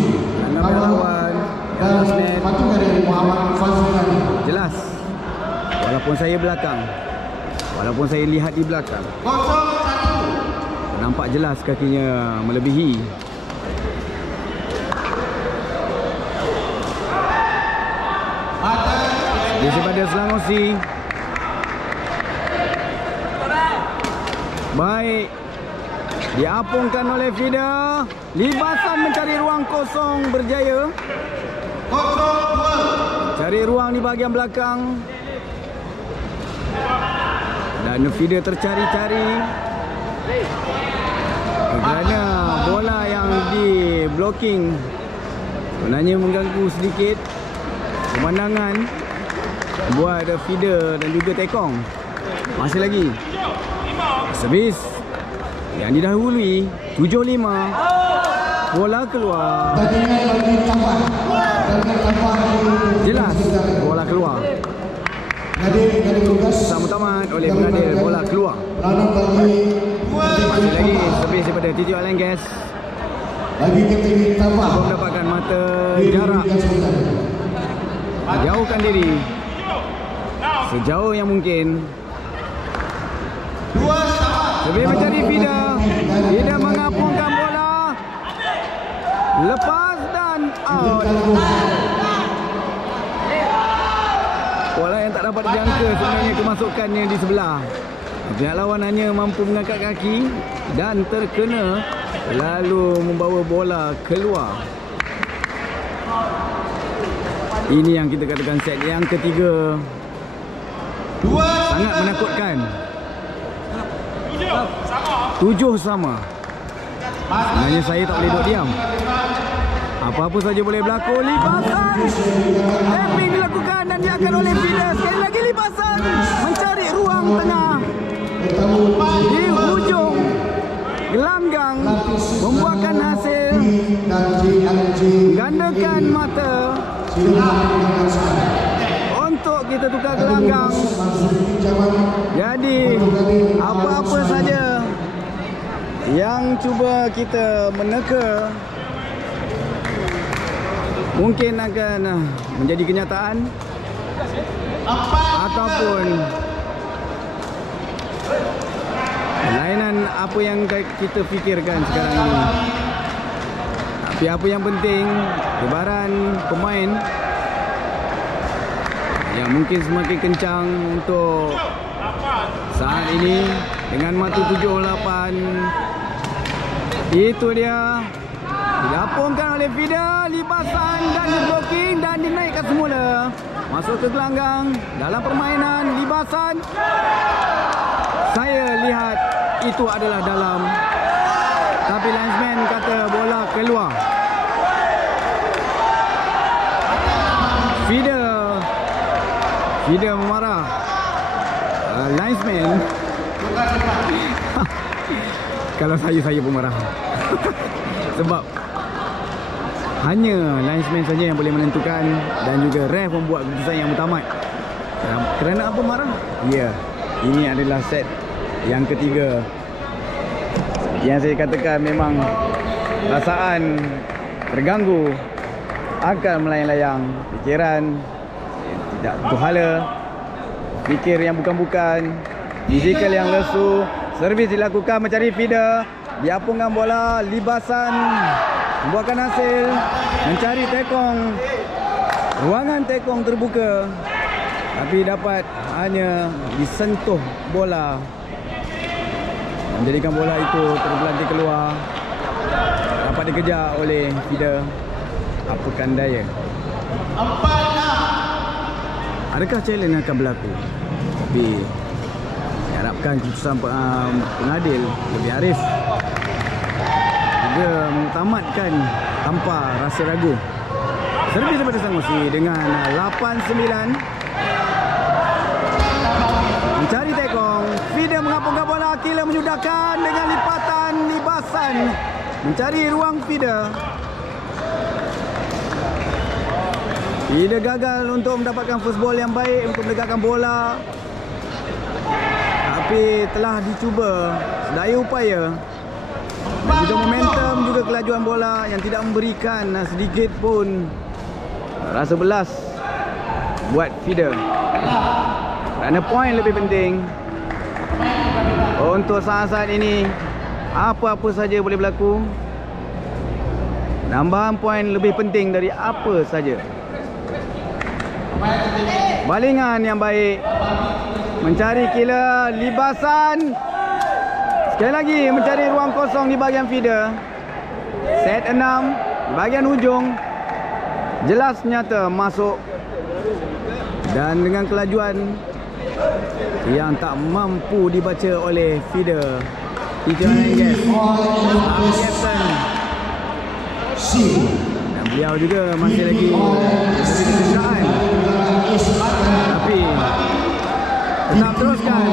tangan lawan. dan patung dari Muhammad Fazlan. Jelas, walaupun saya belakang, walaupun saya lihat di belakang, nampak jelas kakinya melebihi. Daripada Selangor C. Baik, diapungkan oleh feeder. Libasan mencari ruang kosong berjaya. Cari ruang di bahagian belakang. Dan feeder tercari-cari. Kerana bola yang di blocking sebenarnya mengganggu sedikit pemandangan. Buat ada feeder dan juga tekong. Masih lagi servis yang didahului 7-5. Bola keluar. Bagi tambah Jelas bola keluar. Nadir dari petugas Sama tamat oleh pengadil, bola keluar. lawan bagi Masih lagi servis daripada Tiduk Lengges. kategori tambah Belum mendapatkan mata jarak. Jauhkan diri sejauh yang mungkin. Lebih mencari feeder. Feeder mengapungkan bola. Lepas dan out. Bola yang tak dapat dijangka sebenarnya kemasukannya di sebelah. Pihak lawan hanya mampu mengangkat kaki dan terkena, lalu membawa bola keluar. Ini yang kita katakan set yang ketiga. Sangat menakutkan. 7 sama. Sebenarnya saya tak boleh duduk diam. Apa-apa saja boleh berlaku. Libasan. Tapping dilakukan dan diakan oleh Fida. Sekali lagi libasan. Mencari ruang tengah. Di hujung gelanggang. Membuahkan hasil. Gandakan mata. Untuk kita tukar gelanggang. Jadi apa-apa saja yang cuba kita meneka mungkin akan menjadi kenyataan ataupun lainan apa yang kita fikirkan sekarang ini. Tapi apa yang penting, lebaran pemain yang mungkin semakin kencang untuk saat ini dengan mata 78. Itu dia didapungkan oleh Fida, libasan dan diblocking dan dinaikkan semula. Masuk ke gelanggang dalam permainan libasan. Saya lihat itu adalah dalam. Tapi linesman kata bola keluar. Fida memarah. Linesman. Kalau saya pun marah. Sebab hanya linesman saja yang boleh menentukan dan juga ref membuat keputusan yang mutamat. Kerana apa marah? Ya, ini adalah set yang ketiga. Yang saya katakan memang perasaan terganggu, akal melayang-layang, fikiran tidak berhala, fikir yang bukan-bukan, fizikal yang lesu. Servis dilakukan mencari Fida, diapungkan bola, libasan membuahkan hasil, mencari tekong, ruangan tekong terbuka, tapi dapat hanya disentuh bola, menjadikan bola itu terpelanting keluar. Dapat dikejar oleh Fida. Apakan daya. Adakah challenge akan berlaku? Tapi harapkan keputusan pengadil lebih arif juga mengutamatkan tanpa rasa ragu. Servis daripada Sangosi dengan 8-9. Mencari tekong, Fida mengapungkan bola, Kila menyudahkan dengan lipatan libasan. Mencari ruang Fida. Fida gagal untuk mendapatkan first ball yang baik untuk menegakkan bola. Tapi telah dicuba sedaya upaya. Dan juga momentum, juga kelajuan bola yang tidak memberikan sedikit pun rasa belas buat Fida. Kerana poin lebih penting. Untuk saat-saat ini, apa-apa saja boleh berlaku. Nambahan poin lebih penting dari apa saja. Balingan yang baik. Mencari Kila, libasan. Sekali lagi mencari ruang kosong di bahagian Fida. Set 6 di bahagian hujung. Jelas nyata masuk. Dan dengan kelajuan yang tak mampu dibaca oleh Fida. Tito Hernandez, captain. Dan beliau juga masih lagi kecederaan. Tapi tetap teruskan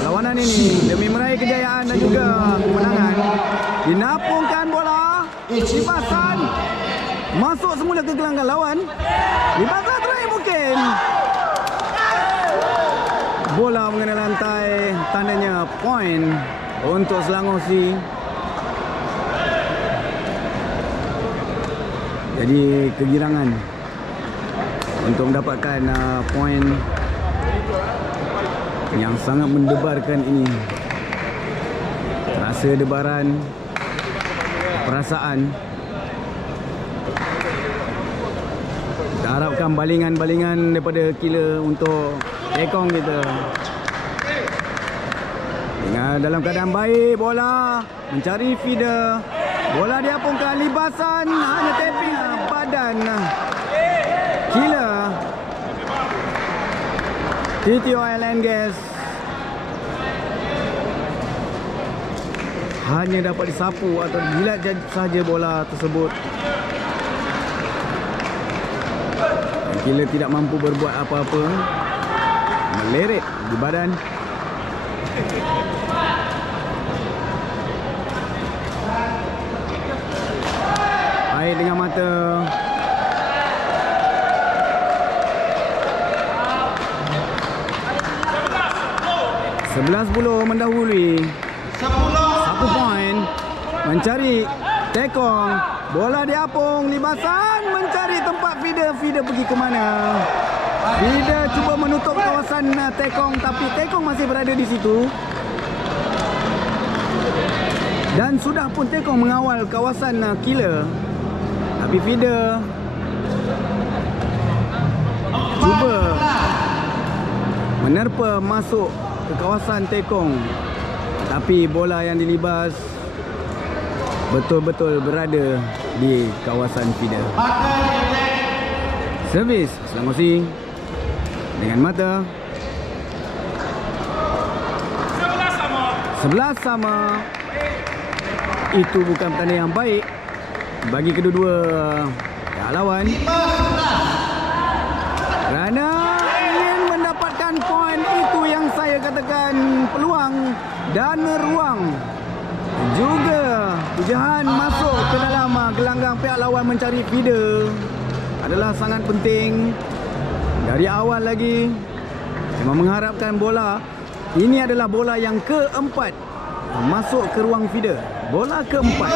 perlawanan ini demi meraih kejayaan dan juga kemenangan. Dinapungkan bola, libasan masuk semula ke gelanggang lawan. Libasan terakhir mungkin. Bola mengenai lantai, tandanya poin untuk Selangor C. Jadi kegirangan untuk mendapatkan poin yang sangat mendebarkan ini. Rasa debaran, perasaan. Kita harapkan balingan-balingan daripada Kila untuk tekong kita. Dengan dalam keadaan baik, bola mencari Fida. Bola diapungkan, libasan, hanya tapping badan Kila. Tito Hernandez hanya dapat disapu atau dijilat saja bola tersebut. Killer tidak mampu berbuat apa-apa. Meleret di badan. Baik dengan mata. Sebelas 10 mendahului. 1 poin. Mencari Tekong. Bola diapung. Libasan mencari tempat feeder. Feeder pergi ke mana? Feeder cuba menutup kawasan Tekong. Tapi Tekong masih berada di situ. Dan sudah pun Tekong mengawal kawasan Killer. Tapi feeder cuba menerpa masuk ke kawasan Tekong. Tapi bola yang dilibas betul-betul berada di kawasan feeder. Servis Selangor dengan mata. 11 sama. Itu bukan pertandingan yang baik bagi kedua pihak lawan. Kerana ingin mendapatkan poin, itu yang saya katakan, peluang dan ruang. Juga pujahan masuk ke dalam gelanggang pihak lawan mencari feeder adalah sangat penting. Dari awal lagi memang mengharapkan bola. Ini adalah bola yang keempat masuk ke ruang feeder. Bola keempat.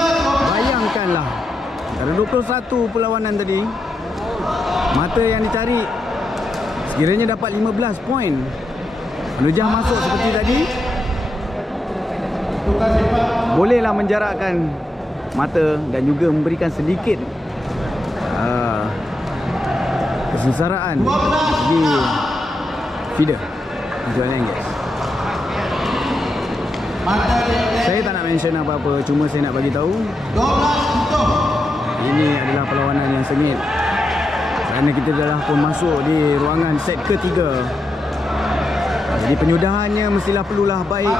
Bayangkanlah, dari 21 perlawanan tadi, mata yang dicari sekiranya dapat 15 poin. Menujah masuk seperti tadi, bolehlah menjarakkan mata dan juga memberikan sedikit kesengsaraan di feeder. Tuan-tuan, guys. Saya tak nak mention apa-apa, cuma saya nak bagi tahu ini adalah perlawanan yang sengit. Kerana kita dah pun masuk di ruangan set ketiga. Jadi penyudahannya mestilah perlulah baik,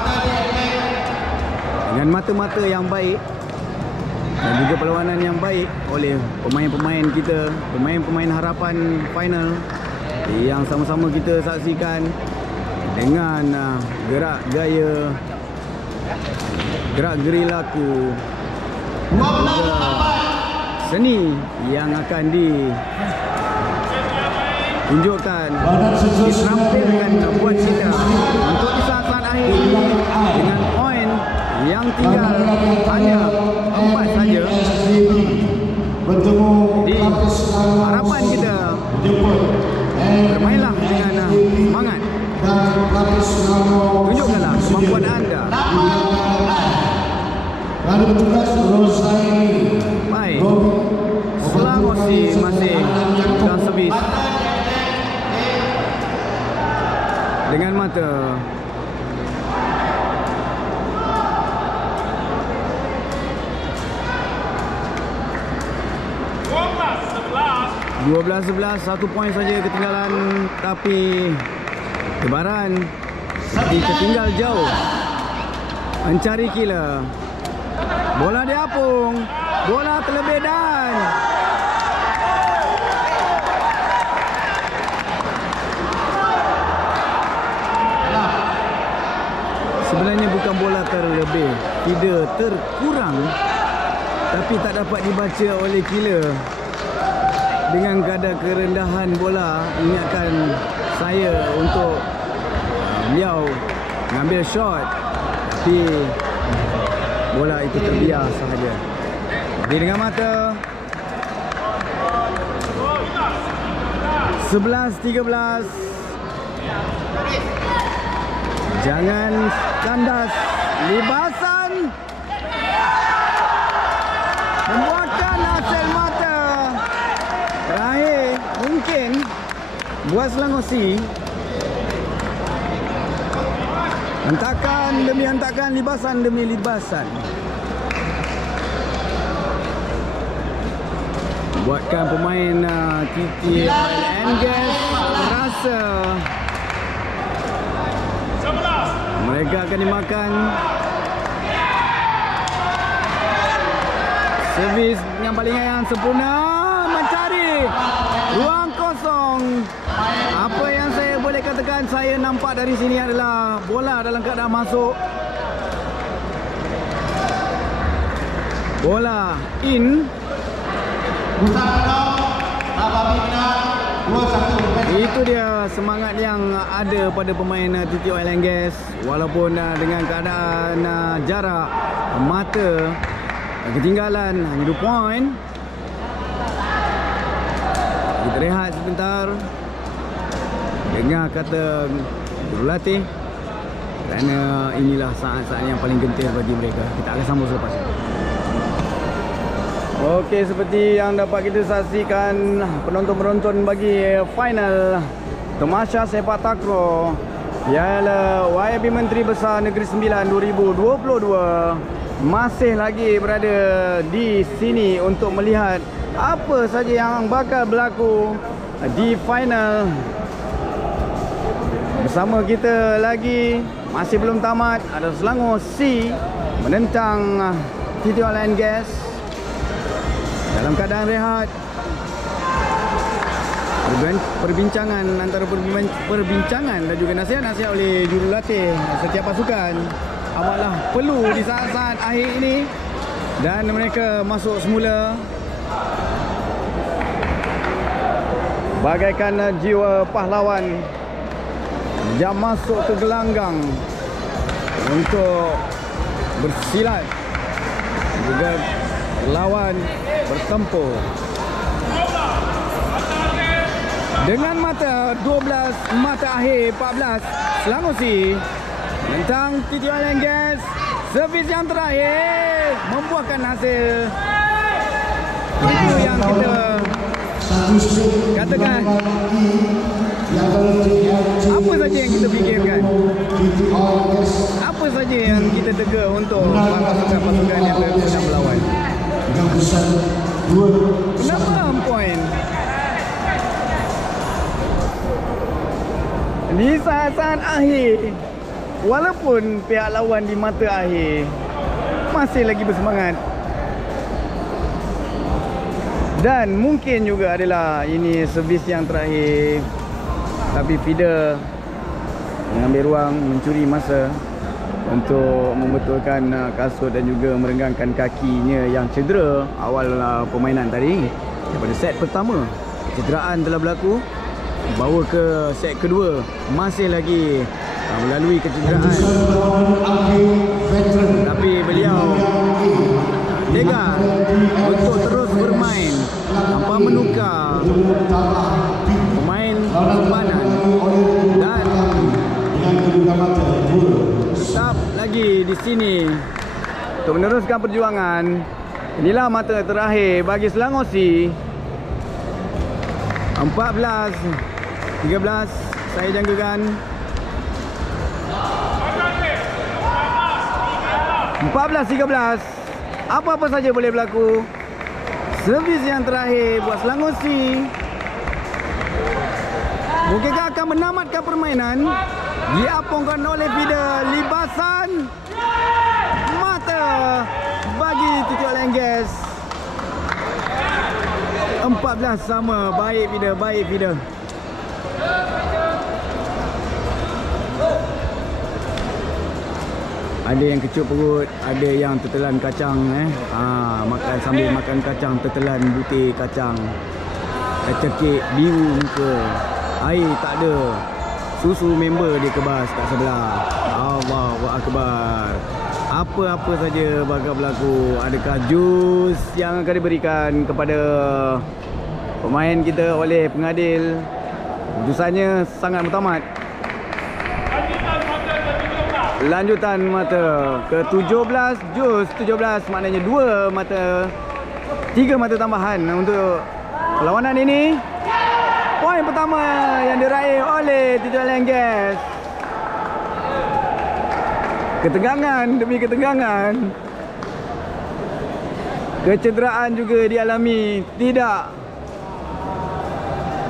dengan mata-mata yang baik dan juga perlawanan yang baik oleh pemain-pemain kita, pemain-pemain harapan final yang sama-sama kita saksikan dengan gerak gaya, gerak geri laku, seni yang akan ditunjukkan, ditampilkan buat kita untuk di saat-saat akhir dengan poin yang tinggal hanya 4 saja. Jadi harapan kita, bermainlah dengan semangat, tunjukkanlah kemampuan anda. Baik, Selangor masih dalam servis dengan mata. Dua belas 11, 1 poin saja ketinggalan, tapi Kebaran ketinggal jauh. Mencari Killer. Bola diapung. Bola terlebih dan sebenarnya bukan bola terlebih, feeder terkurang, tapi tak dapat dibaca oleh Killer. Dengan kadar kerendahan bola, ingatkan saya untuk beliau mengambil shot, tapi bola itu terbiar sahaja. Jadi dengan mata 11-13. Jangan kandas. Libasan membuatkan hasil mata. Terakhir mungkin buat Selangor hentakan demi hentakan, libasan demi libasan. Buatkan pemain Titi Engges rasa mereka akan dimakan. Servis yang paling yang sempurna, mencari ruang kosong Penonton, apa yang saya boleh katakan saya nampak dari sini adalah bola dalam keadaan masuk. Bola in. Itu dia semangat yang ada pada pemain TT Oil and Gas. Walaupun dengan keadaan jarak mata ketinggalan hanya 2 poin. Kita rehat sebentar. Dengar kata jurulatih. Kerana inilah saat-saat yang paling genting bagi mereka. Kita akan sambung selepas ini. Okey, seperti yang dapat kita saksikan penonton-penonton bagi final Tamasya Sepak Takraw ialah YB Menteri Besar Negeri Sembilan 2022 masih lagi berada di sini untuk melihat apa saja yang bakal berlaku di final. Bersama kita lagi masih belum tamat ada Selangor C menentang TT Oil and Gas. Dalam keadaan rehat, perbincangan antara perbincangan dan juga nasihat-nasihat oleh jurulatih setiap pasukan amatlah perlu di saat-saat akhir ini dan mereka masuk semula bagaikan jiwa pahlawan yang masuk ke gelanggang untuk bersilat juga lawan bertempur. Dengan mata 12 mata akhir 14 Selangor C menentang TT Oil and Gas. Servis yang terakhir membuahkan hasil. Itu yang kita katakan. Apa saja yang kita fikirkan? Apa saja yang kita tega untuk pasukan-pasukan yang sedang melawan? 6 poin. Di saat-saat akhir, walaupun pihak lawan di mata akhir masih lagi bersemangat. Dan mungkin juga adalah ini servis yang terakhir. Tapi feeder mengambil ruang, mencuri masa untuk membetulkan kasut dan juga merenggangkan kakinya yang cedera awal permainan tadi. Daripada set pertama, cederaan telah berlaku. Bawa ke set kedua, masih lagi melalui kecederaan. Tapi beliau tegar untuk terus bermain tanpa menukar pemain simpanan dan tetap lagi di sini untuk meneruskan perjuangan. Inilah mata terakhir bagi Selangor C. 14-13 saya jangkakan. 14-13. Apa-apa saja boleh berlaku. Servis yang terakhir buat Selangor C. Mungkinkah akan menamatkan permainan? Diapungkan oleh feeder libasan mata bagi TT Oil and Gas. 14 sama. Baik feeder, baik feeder. Ada yang kecut perut, ada yang tetelan kacang makan sambil makan kacang, tetelan butir kacang. Cekik biru muka. Air tak ada. Susu member dia kebas kat sebelah. Allahu Akbar. Apa-apa saja bakal berlaku. Adakah jus yang akan diberikan kepada pemain kita oleh pengadil? Keputusannya sangat mutamat. Lanjutan mata ke 17, jus 17, maknanya 2 mata, 3 mata tambahan untuk perlawanan ini. Poin pertama yang diraih oleh TT Oil and Gas. Ketegangan demi ketegangan. Kecederaan juga dialami, tidak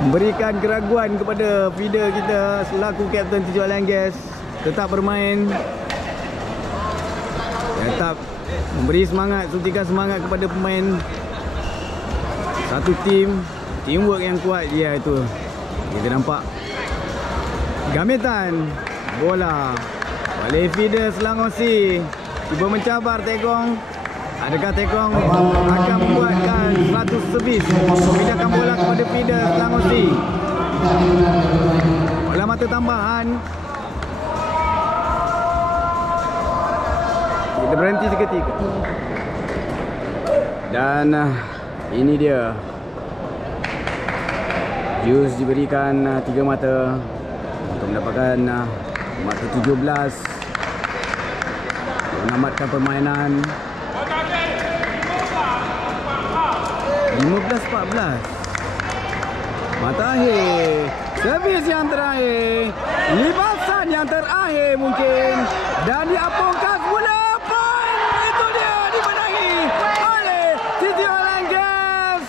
memberikan keraguan kepada feeder kita selaku kapten TT Oil and Gas. Tetap bermain, tetap memberi semangat, suntikan semangat kepada pemain. Satu tim, teamwork yang kuat, ya itu Kita nampak gamitan bola oleh feeder Selangor C. Cuba mencabar Tekong. Adakah Tekong akan membuatkan 100 servis, memindahkan bola kepada feeder Selangor C. Bola mata tambahan. Kita berhenti seketika. Dan ini dia. Jus diberikan 3 mata untuk mendapatkan mata 17. Menamatkan permainan 15-14. Mata akhir. Servis yang terakhir. Libasan yang terakhir mungkin. Dan diapungkan bola. Poin. Itu dia dibenahi oleh City Oil and Gas.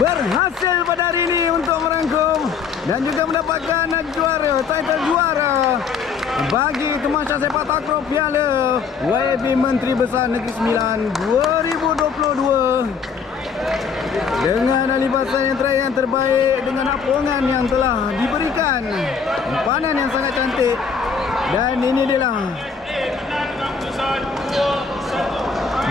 Berhasil pada hari ini untuk merangkum dan juga mendapatkan juara, title juara bagi Temasya Sepak Takraw Piala YB Menteri Besar Negeri Sembilan 2022 dengan libasan yang terakhir yang terbaik, dengan apungan yang telah diberikan, umpanan yang sangat cantik. Dan ini adalah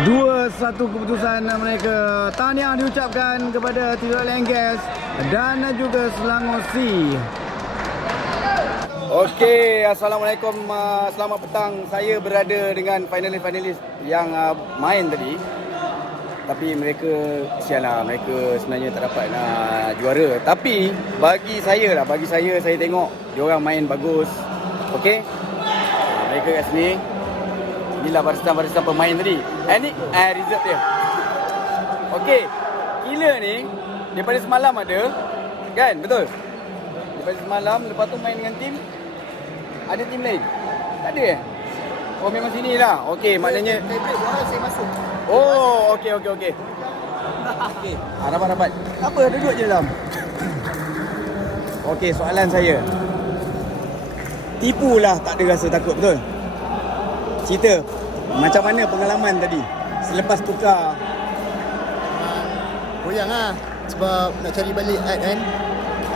2-1 keputusan mereka. Tahniah diucapkan kepada Tito Lengges dan juga Selangor C. Okey, Assalamualaikum. Selamat petang. Saya berada dengan finalis-finalis yang main tadi. Tapi mereka, sialah, mereka sebenarnya tak dapat nak juara. Tapi bagi saya saya tengok diorang main bagus. Okey. Mereka kat sini. Inilah barisan-barisan pemain tadi. Ni result dia. Okey. Killer ni daripada semalam ada. Kan? Betul? Daripada semalam lepas tu main dengan tim. Ada tim lain? Tak ada eh? Oh, memang sini lah. Okey, maknanya Saya masuk. oh, okey. Okey. Dapat. Apa? Duduk je dalam. Okey, soalan saya. Tipulah tak ada rasa takut, betul? Cerita macam mana pengalaman tadi selepas tukar? Goyang lah. Sebab nak cari balik ad kan.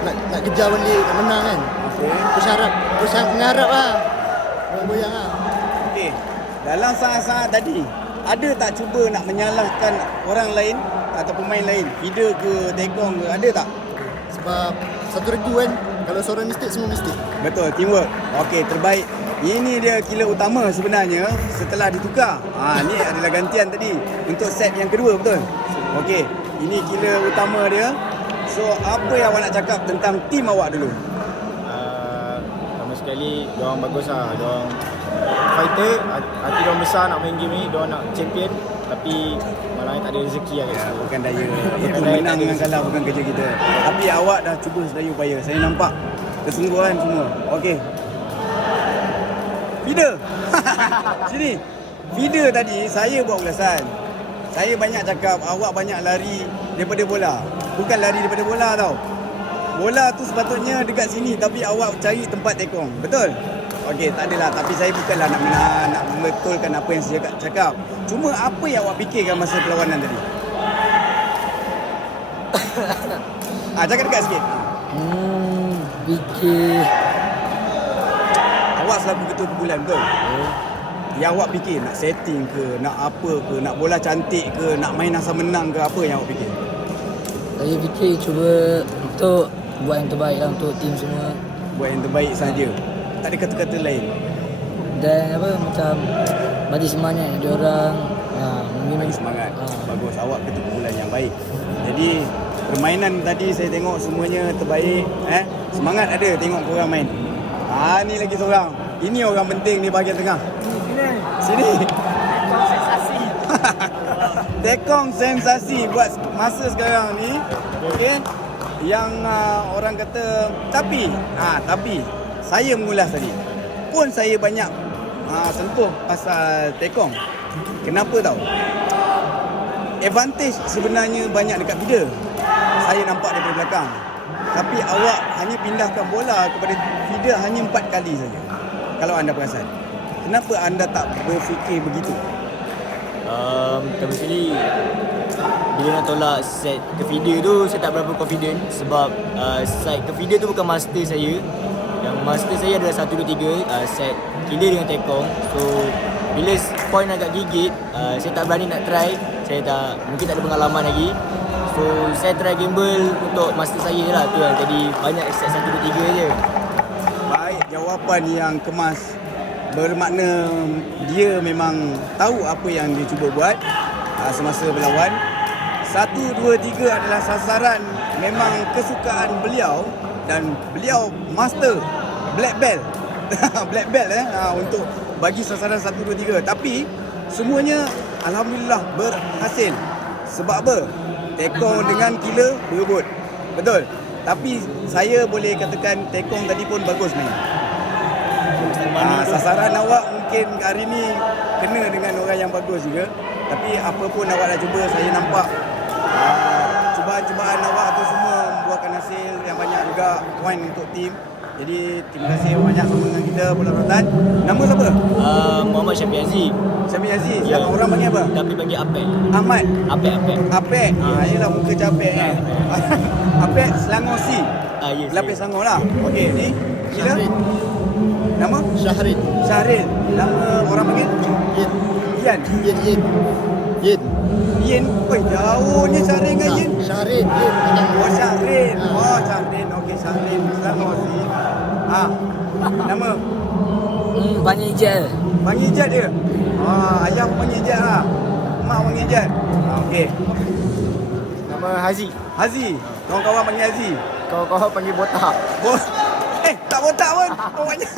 Nak kejar balik, nak menang kan. Terus mengharap lah. Goyang lah. Okey. Dalam saat-saat tadi, ada tak cuba nak menyalahkan orang lain atau pemain lain? Feeder ke, Tekong ke, ada tak? Sebab satu regu kan. Kalau seorang mistake, semua mistake. Betul, teamwork. Okey, terbaik. Ini dia killer utama sebenarnya setelah ditukar. Ni adalah gantian tadi untuk set yang kedua, betul? Okey, ini killer utama dia. So, apa yang awak nak cakap tentang tim awak dulu? Pertama sekali, diorang bagus lah. Diorang fighter, hati diorang besar nak main game ni. Diorang nak champion. Tapi malah tak ada rezeki lah kat situ. Bukan daya. Itu menang dengan kalah bukan kerja kita. Tapi awak dah cuba sedaya upaya. Saya nampak kesungguhan semua. Okey. Feeder. Sini. Feeder tadi saya buat ulasan. Saya banyak cakap awak banyak lari daripada bola. Bukan lari daripada bola tau. Bola tu sepatutnya dekat sini tapi awak cari tempat Tekong. Betul? Okey, tak adalah. Tapi saya bukanlah nak menahan, nak membetulkan apa yang saya cakap. Cuma apa yang awak fikirkan masa perlawanan tadi? Cakap dekat sikit. Fikir. Awak selaku ketua kumpulan, betul? Yang awak fikir nak setting ke, nak apa ke, nak bola cantik ke, nak main asal menang ke, apa yang awak fikir? Saya fikir cuba untuk buat yang terbaik lah untuk tim semua. Buat yang terbaik saja. Tak ada kata-kata lain. Dan macam bagi semangat diorang. Bagi semangat. Bagus, awak ketua kumpulan yang baik. Jadi permainan tadi saya tengok semuanya terbaik. Semangat ada tengok korang main. Ni lagi seorang. Ini orang penting di bahagian tengah. Sini. Sensasi. Tekong sensasi buat masa sekarang ni. Okey. Yang orang kata tapi saya mengulas tadi. Pun saya banyak sentuh pasal Tekong. Kenapa tahu? Advantage sebenarnya banyak dekat feeder. Saya nampak daripada belakang. Tapi awak hanya pindahkan bola kepada feeder hanya 4 kali saja. Kalau anda perasan. Kenapa anda tak berfikir begitu? Pertama sekali bila nak tolak set ke feeder tu saya tak berapa confident sebab set ke feeder tu bukan master saya. Yang master saya adalah 1 2 3 set killer dengan tekong. So bila point agak gigit saya tak berani nak try. Saya mungkin tak ada pengalaman lagi. So saya try gamble untuk master saya lah tu yang jadi banyak set 1 2 3 je. Baik, jawapan yang kemas bermakna dia memang tahu apa yang dia cuba buat semasa berlawan. 1 2 3 adalah sasaran memang kesukaan beliau dan beliau master black belt. Black belt untuk bagi sasaran 1 2 3 tapi semuanya alhamdulillah berhasil. Sebab apa? Tekong dengan killer berebut. Betul. Tapi saya boleh katakan tekong tadi pun bagus main. Sasaran awak mungkin hari ni kena dengan orang yang bagus juga. Tapi apa pun awak dah cuba, saya nampak cubaan-cubaan awak tu semua membuahkan hasil yang banyak juga point untuk tim. Jadi terima kasih banyak sama dengan kita Bola Rotan. Nama siapa? Muhammad Syafiq Aziz. Syafiq Aziz. Yang orang panggil apa? Kami panggil Apek. Ahmad. Apek. Apek. Yelah muka capek kan. Apek Selangor C. Yes. Lapis Selangor lah. Okey, ni kira nama? Syahril. Syahril. Nama orang panggil? Yin. Ian. Yin. Yin. Oi, jauhnya Syahril dengan Yin. Syahril. Yin. Oh, Syahril. Oh, Syahril. Okey, Syahril. Selangor C. Nama? Panggil Ijat. Panggil Ijat dia? Ayah panggil Ijat lah. Mak panggil Ijat. Okey. Nama Hazi. Hazi. Kawan-kawan panggil Hazi. Kawan-kawan panggil botak. Tak botak pun. Awaknya.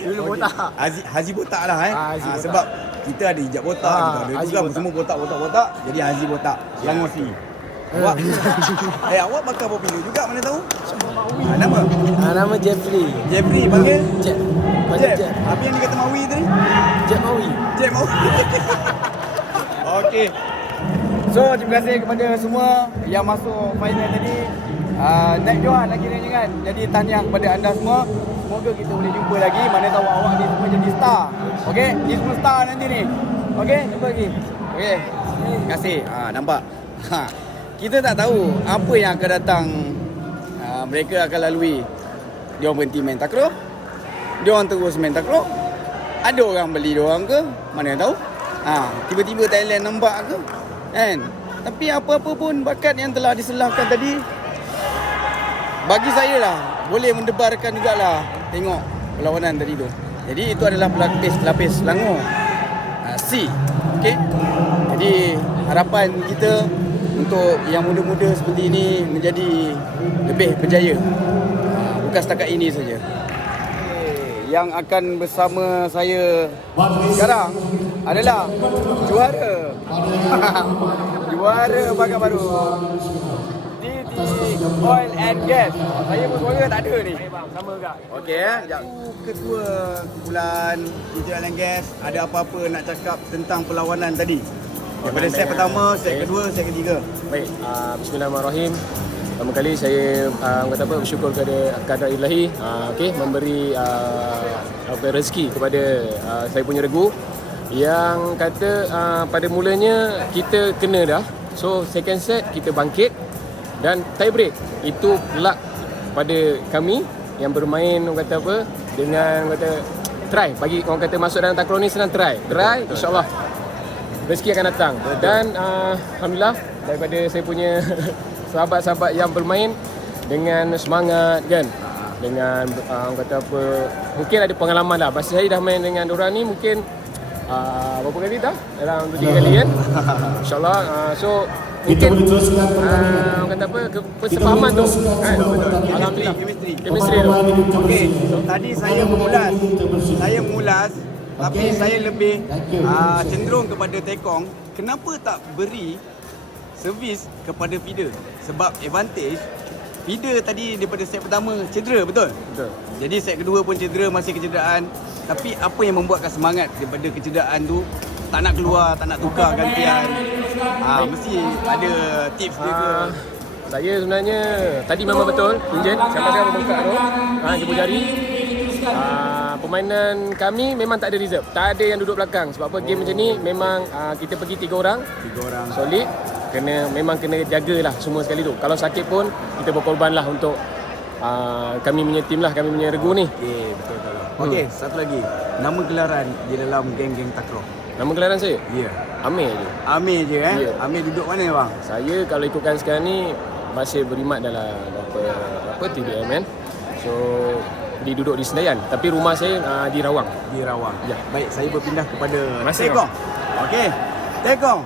Dulu botak. Hazi botak lah Hazi botak. Sebab kita ada Ijat botak, kita ada Hazi juga botak. semua botak. Jadi Hazi botak. Selangor C. Awak awak bakal popular juga mana tahu? Nama? Nama Jeffrey. Jeffrey panggil? Jeb. Jeb. Apa yang dia kata Mawi tadi? Jeb Mawi. Jeb Mawi. Okey. So terima kasih kepada semua yang masuk final tadi. Naik Johan lagi rancangan. Jadi tahniah kepada anda semua. Semoga kita boleh jumpa lagi. Mana tahu awak ni semua jadi star. Okey, ni semua star nanti ni. Okey, jumpa lagi. Okey. Terima kasih. Nampak. Kita tak tahu apa yang akan datang. Mereka akan lalui. Dia orang berhenti main takraw. Dia orang terus main takraw. Ada orang beli dia orang ke? Mana yang tahu? Tiba-tiba Thailand nampak ke? Kan? Tapi apa-apa pun bakat yang telah diselahkan tadi, bagi saya lah boleh mendebarkan jugalah tengok perlawanan tadi tu. Jadi itu adalah pelapis Selangor C. Okey. Jadi harapan kita untuk yang muda-muda seperti ini menjadi lebih berjaya. Bukan setakat ini saja. Yang akan bersama saya sekarang adalah juara. Juara bagat baru. Oil and Gas. Saya pun suara tak ada ni. Sama juga. Okey sekejap. Ketua kumpulan DJ Oil and Gas, ada apa-apa nak cakap tentang perlawanan tadi? Daripada set pertama, set kedua, set ketiga. Baik, bismillahirrahmanirrahim. Pertama kali saya bersyukur kepada Ilahi memberi rezeki kepada saya punya regu yang kata pada mulanya kita kena dah. So second set kita bangkit dan tie break. Itu luck pada kami yang bermain dengan try bagi orang kata masuk dalam takraw ni senang try insya-Allah rezeki akan datang. Dan alhamdulillah daripada saya punya sahabat-sahabat yang bermain dengan semangat kan, dengan mungkin ada pengalaman lah. Pasal saya dah main dengan diorang ni mungkin berapa kali dah? Dalam 3 kali kan. InsyaAllah so mungkin persefahaman tu kan. Alhamdulillah chemistry tu. Okey, so tadi saya mengulas tapi saya lebih cenderung kepada Tekong. Kenapa tak beri servis kepada feeder? Sebab advantage feeder tadi daripada set pertama cedera, betul? Betul. Jadi set kedua pun cedera, masih kecederaan. Tapi apa yang membuatkan semangat daripada kecederaan tu tak nak keluar, tak nak tukar gantian? Mesti ada tips dia ke? Saya sebenarnya tadi memang betul Injen siapa saya membuka tu jemput jari. Permainan kami memang tak ada reserve, tak ada yang duduk belakang. Sebab apa game macam ni memang kita pergi 3 orang solid. memang kena jagalah semua sekali tu. Kalau sakit pun kita berkorbanlah untuk kami punya tim lah, kami punya regu ni. Okey, betul. Okey, satu lagi. Nama gelaran di dalam geng-geng takraw. Nama gelaran saya? Ya. Amir je. Amir je Ya. Amir duduk mana bang? Saya kalau ikutkan sekarang ni masih berkhidmat dalam apa TDM kan. So duduk di Senayan, tapi rumah saya di Rawang. Di Rawang. Ya. Baik, saya berpindah kepada Masih, Tekong. Okey. Tekong.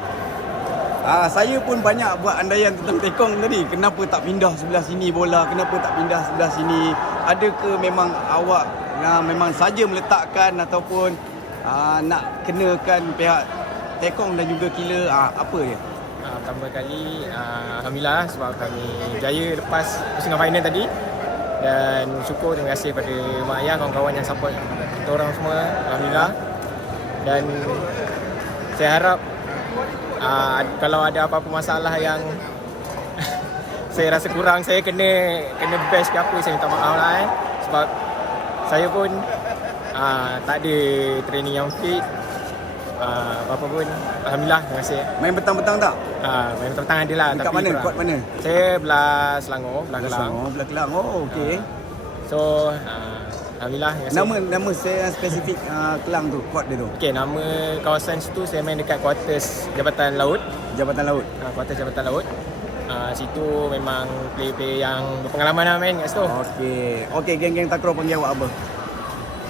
Saya pun banyak buat andaian tentang Tekong tadi. Kenapa tak pindah sebelah sini bola? Kenapa tak pindah sebelah sini? Adakah memang awak memang saja meletakkan ataupun nak kenakan pihak Tekong dan juga Killer apa dia? Pertama kali alhamdulillah sebab kami jaya lepas pusingan final tadi, dan syukur, terima kasih pada mak ayah, kawan-kawan yang support kita orang semua, alhamdulillah. Dan saya harap kalau ada apa-apa masalah yang saya rasa kurang, saya kena best ke apa, saya minta maaf lah sebab saya pun tak ada training yang fit, apa-apa pun. Alhamdulillah, terima kasih. Main petang-petang tak? Main petang ada lah. Dekat tapi mana? kurang. Kuat mana? Saya belah Selangor, belah Kelang. Belah Kelang. Oh, okey. So, alhamdulillah, terima kasih. Nama saya spesifik Kelang tu, kuat dia tu. Okey, nama kawasan situ saya main dekat kuarters Jabatan Laut. Jabatan Laut. Kuarters Jabatan Laut. Situ memang player-player yang berpengalaman lah main kat situ. Okey, geng-geng takraw panggil awak apa?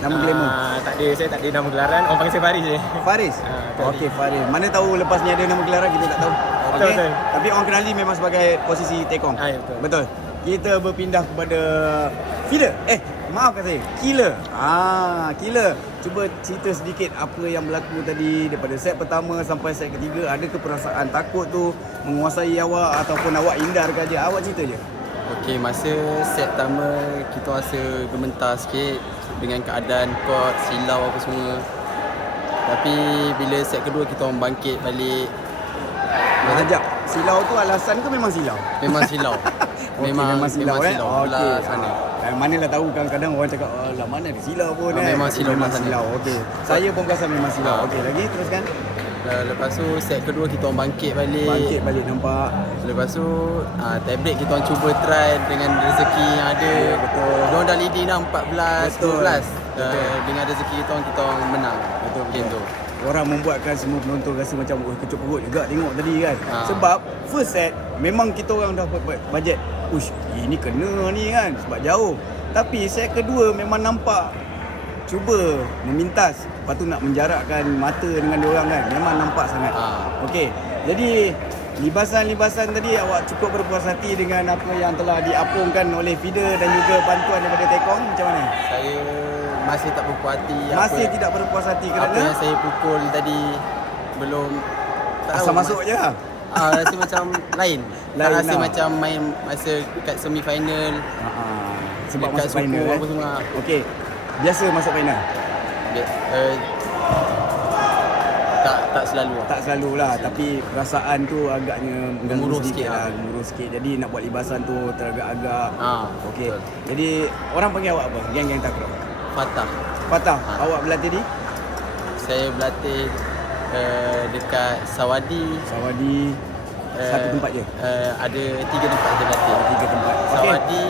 Nama glamour. Tak ada, saya tak ada nama gelaran. Orang panggil saya Faris je. Faris? betul. Okey, Faris. Mana tahu lepas ni ada nama gelaran kita tak tahu. Okey. Betul. Tapi orang kenali memang sebagai posisi Tekong. Ya, betul. Betul. Kita berpindah kepada feeder. Maafkan saya. Killer. Killer. Cuba cerita sedikit apa yang berlaku tadi daripada set pertama sampai set ketiga. Adakah perasaan takut tu menguasai awak ataupun awak hindarkan je? Awak cerita je. Okey, masa set pertama kita rasa gementar sikit dengan keadaan court, silau apa semua. Tapi bila set kedua kita orang bangkit balik. Sekejap. Silau tu alasan ke memang silau? Memang silau. Memang silau. Belah sana. Manalah tahu kadang-kadang orang cakap lah mana ada silau pun Memang silau memang belah sana. silau. Okey. Saya pun perasan memang silau. Okey, lagi teruskan. Lepas tu set kedua kita orang bangkit balik. Bangkit balik nampak. Lepas tu tie break kita orang cuba try dengan rezeki yang ada. Betul. Diorang dah leading dah 14, Betul. 12. Dengan rezeki kita orang menang. Betul. Game tu. Orang membuatkan semua penonton rasa macam kecut perut juga tengok tadi kan. Sebab first set memang kita orang dah buat bajet. Ush, ini kena ni kan sebab jauh. Tapi set kedua memang nampak cuba memintas. Lepas tu nak menjarakkan mata dengan diorang kan. Memang nampak sangat. Okey. Jadi libasan-libasan tadi awak cukup berpuas hati dengan apa yang telah diapungkan oleh feeder dan juga bantuan daripada Tekong. Macam mana? saya masih tak berpuas hati. Masih tidak berpuas hati Apa kerana yang saya pukul tadi belum tak asal tahu, masuk je lah. rasa macam lain. Tak Lain rasa lah. macam main masa kat semi final. Sebab Dekat masuk final suku apa semua. Okey. Biasa masuk final? Tak selalu. Tak selalulah, tapi perasaan tu agaknya Gemuruh mengganggu sikit lah, gemuruh sikit. Jadi nak buat libasan tu teragak-agak. Okey. Betul. Jadi orang panggil awak apa? Geng-geng takraw. Patah. Patah. Awak berlatih di Saya berlatih dekat Sawadi. Sawadi. Satu tempat je. Ada 3 tempat saya berlatih. 3 tempat. Okey. Sawadi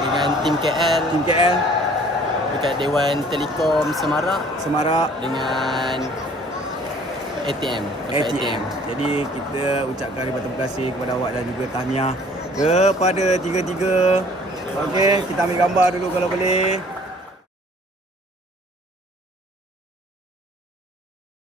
dengan tim KL, Tim KL, dekat Dewan Telekom Semarak Semarak, dengan ATM. tempat ATM. Jadi kita ucapkan ribuan terima kasih kepada awak dan juga tahniah kepada tiga-tiga. Okey, kita ambil gambar dulu kalau boleh.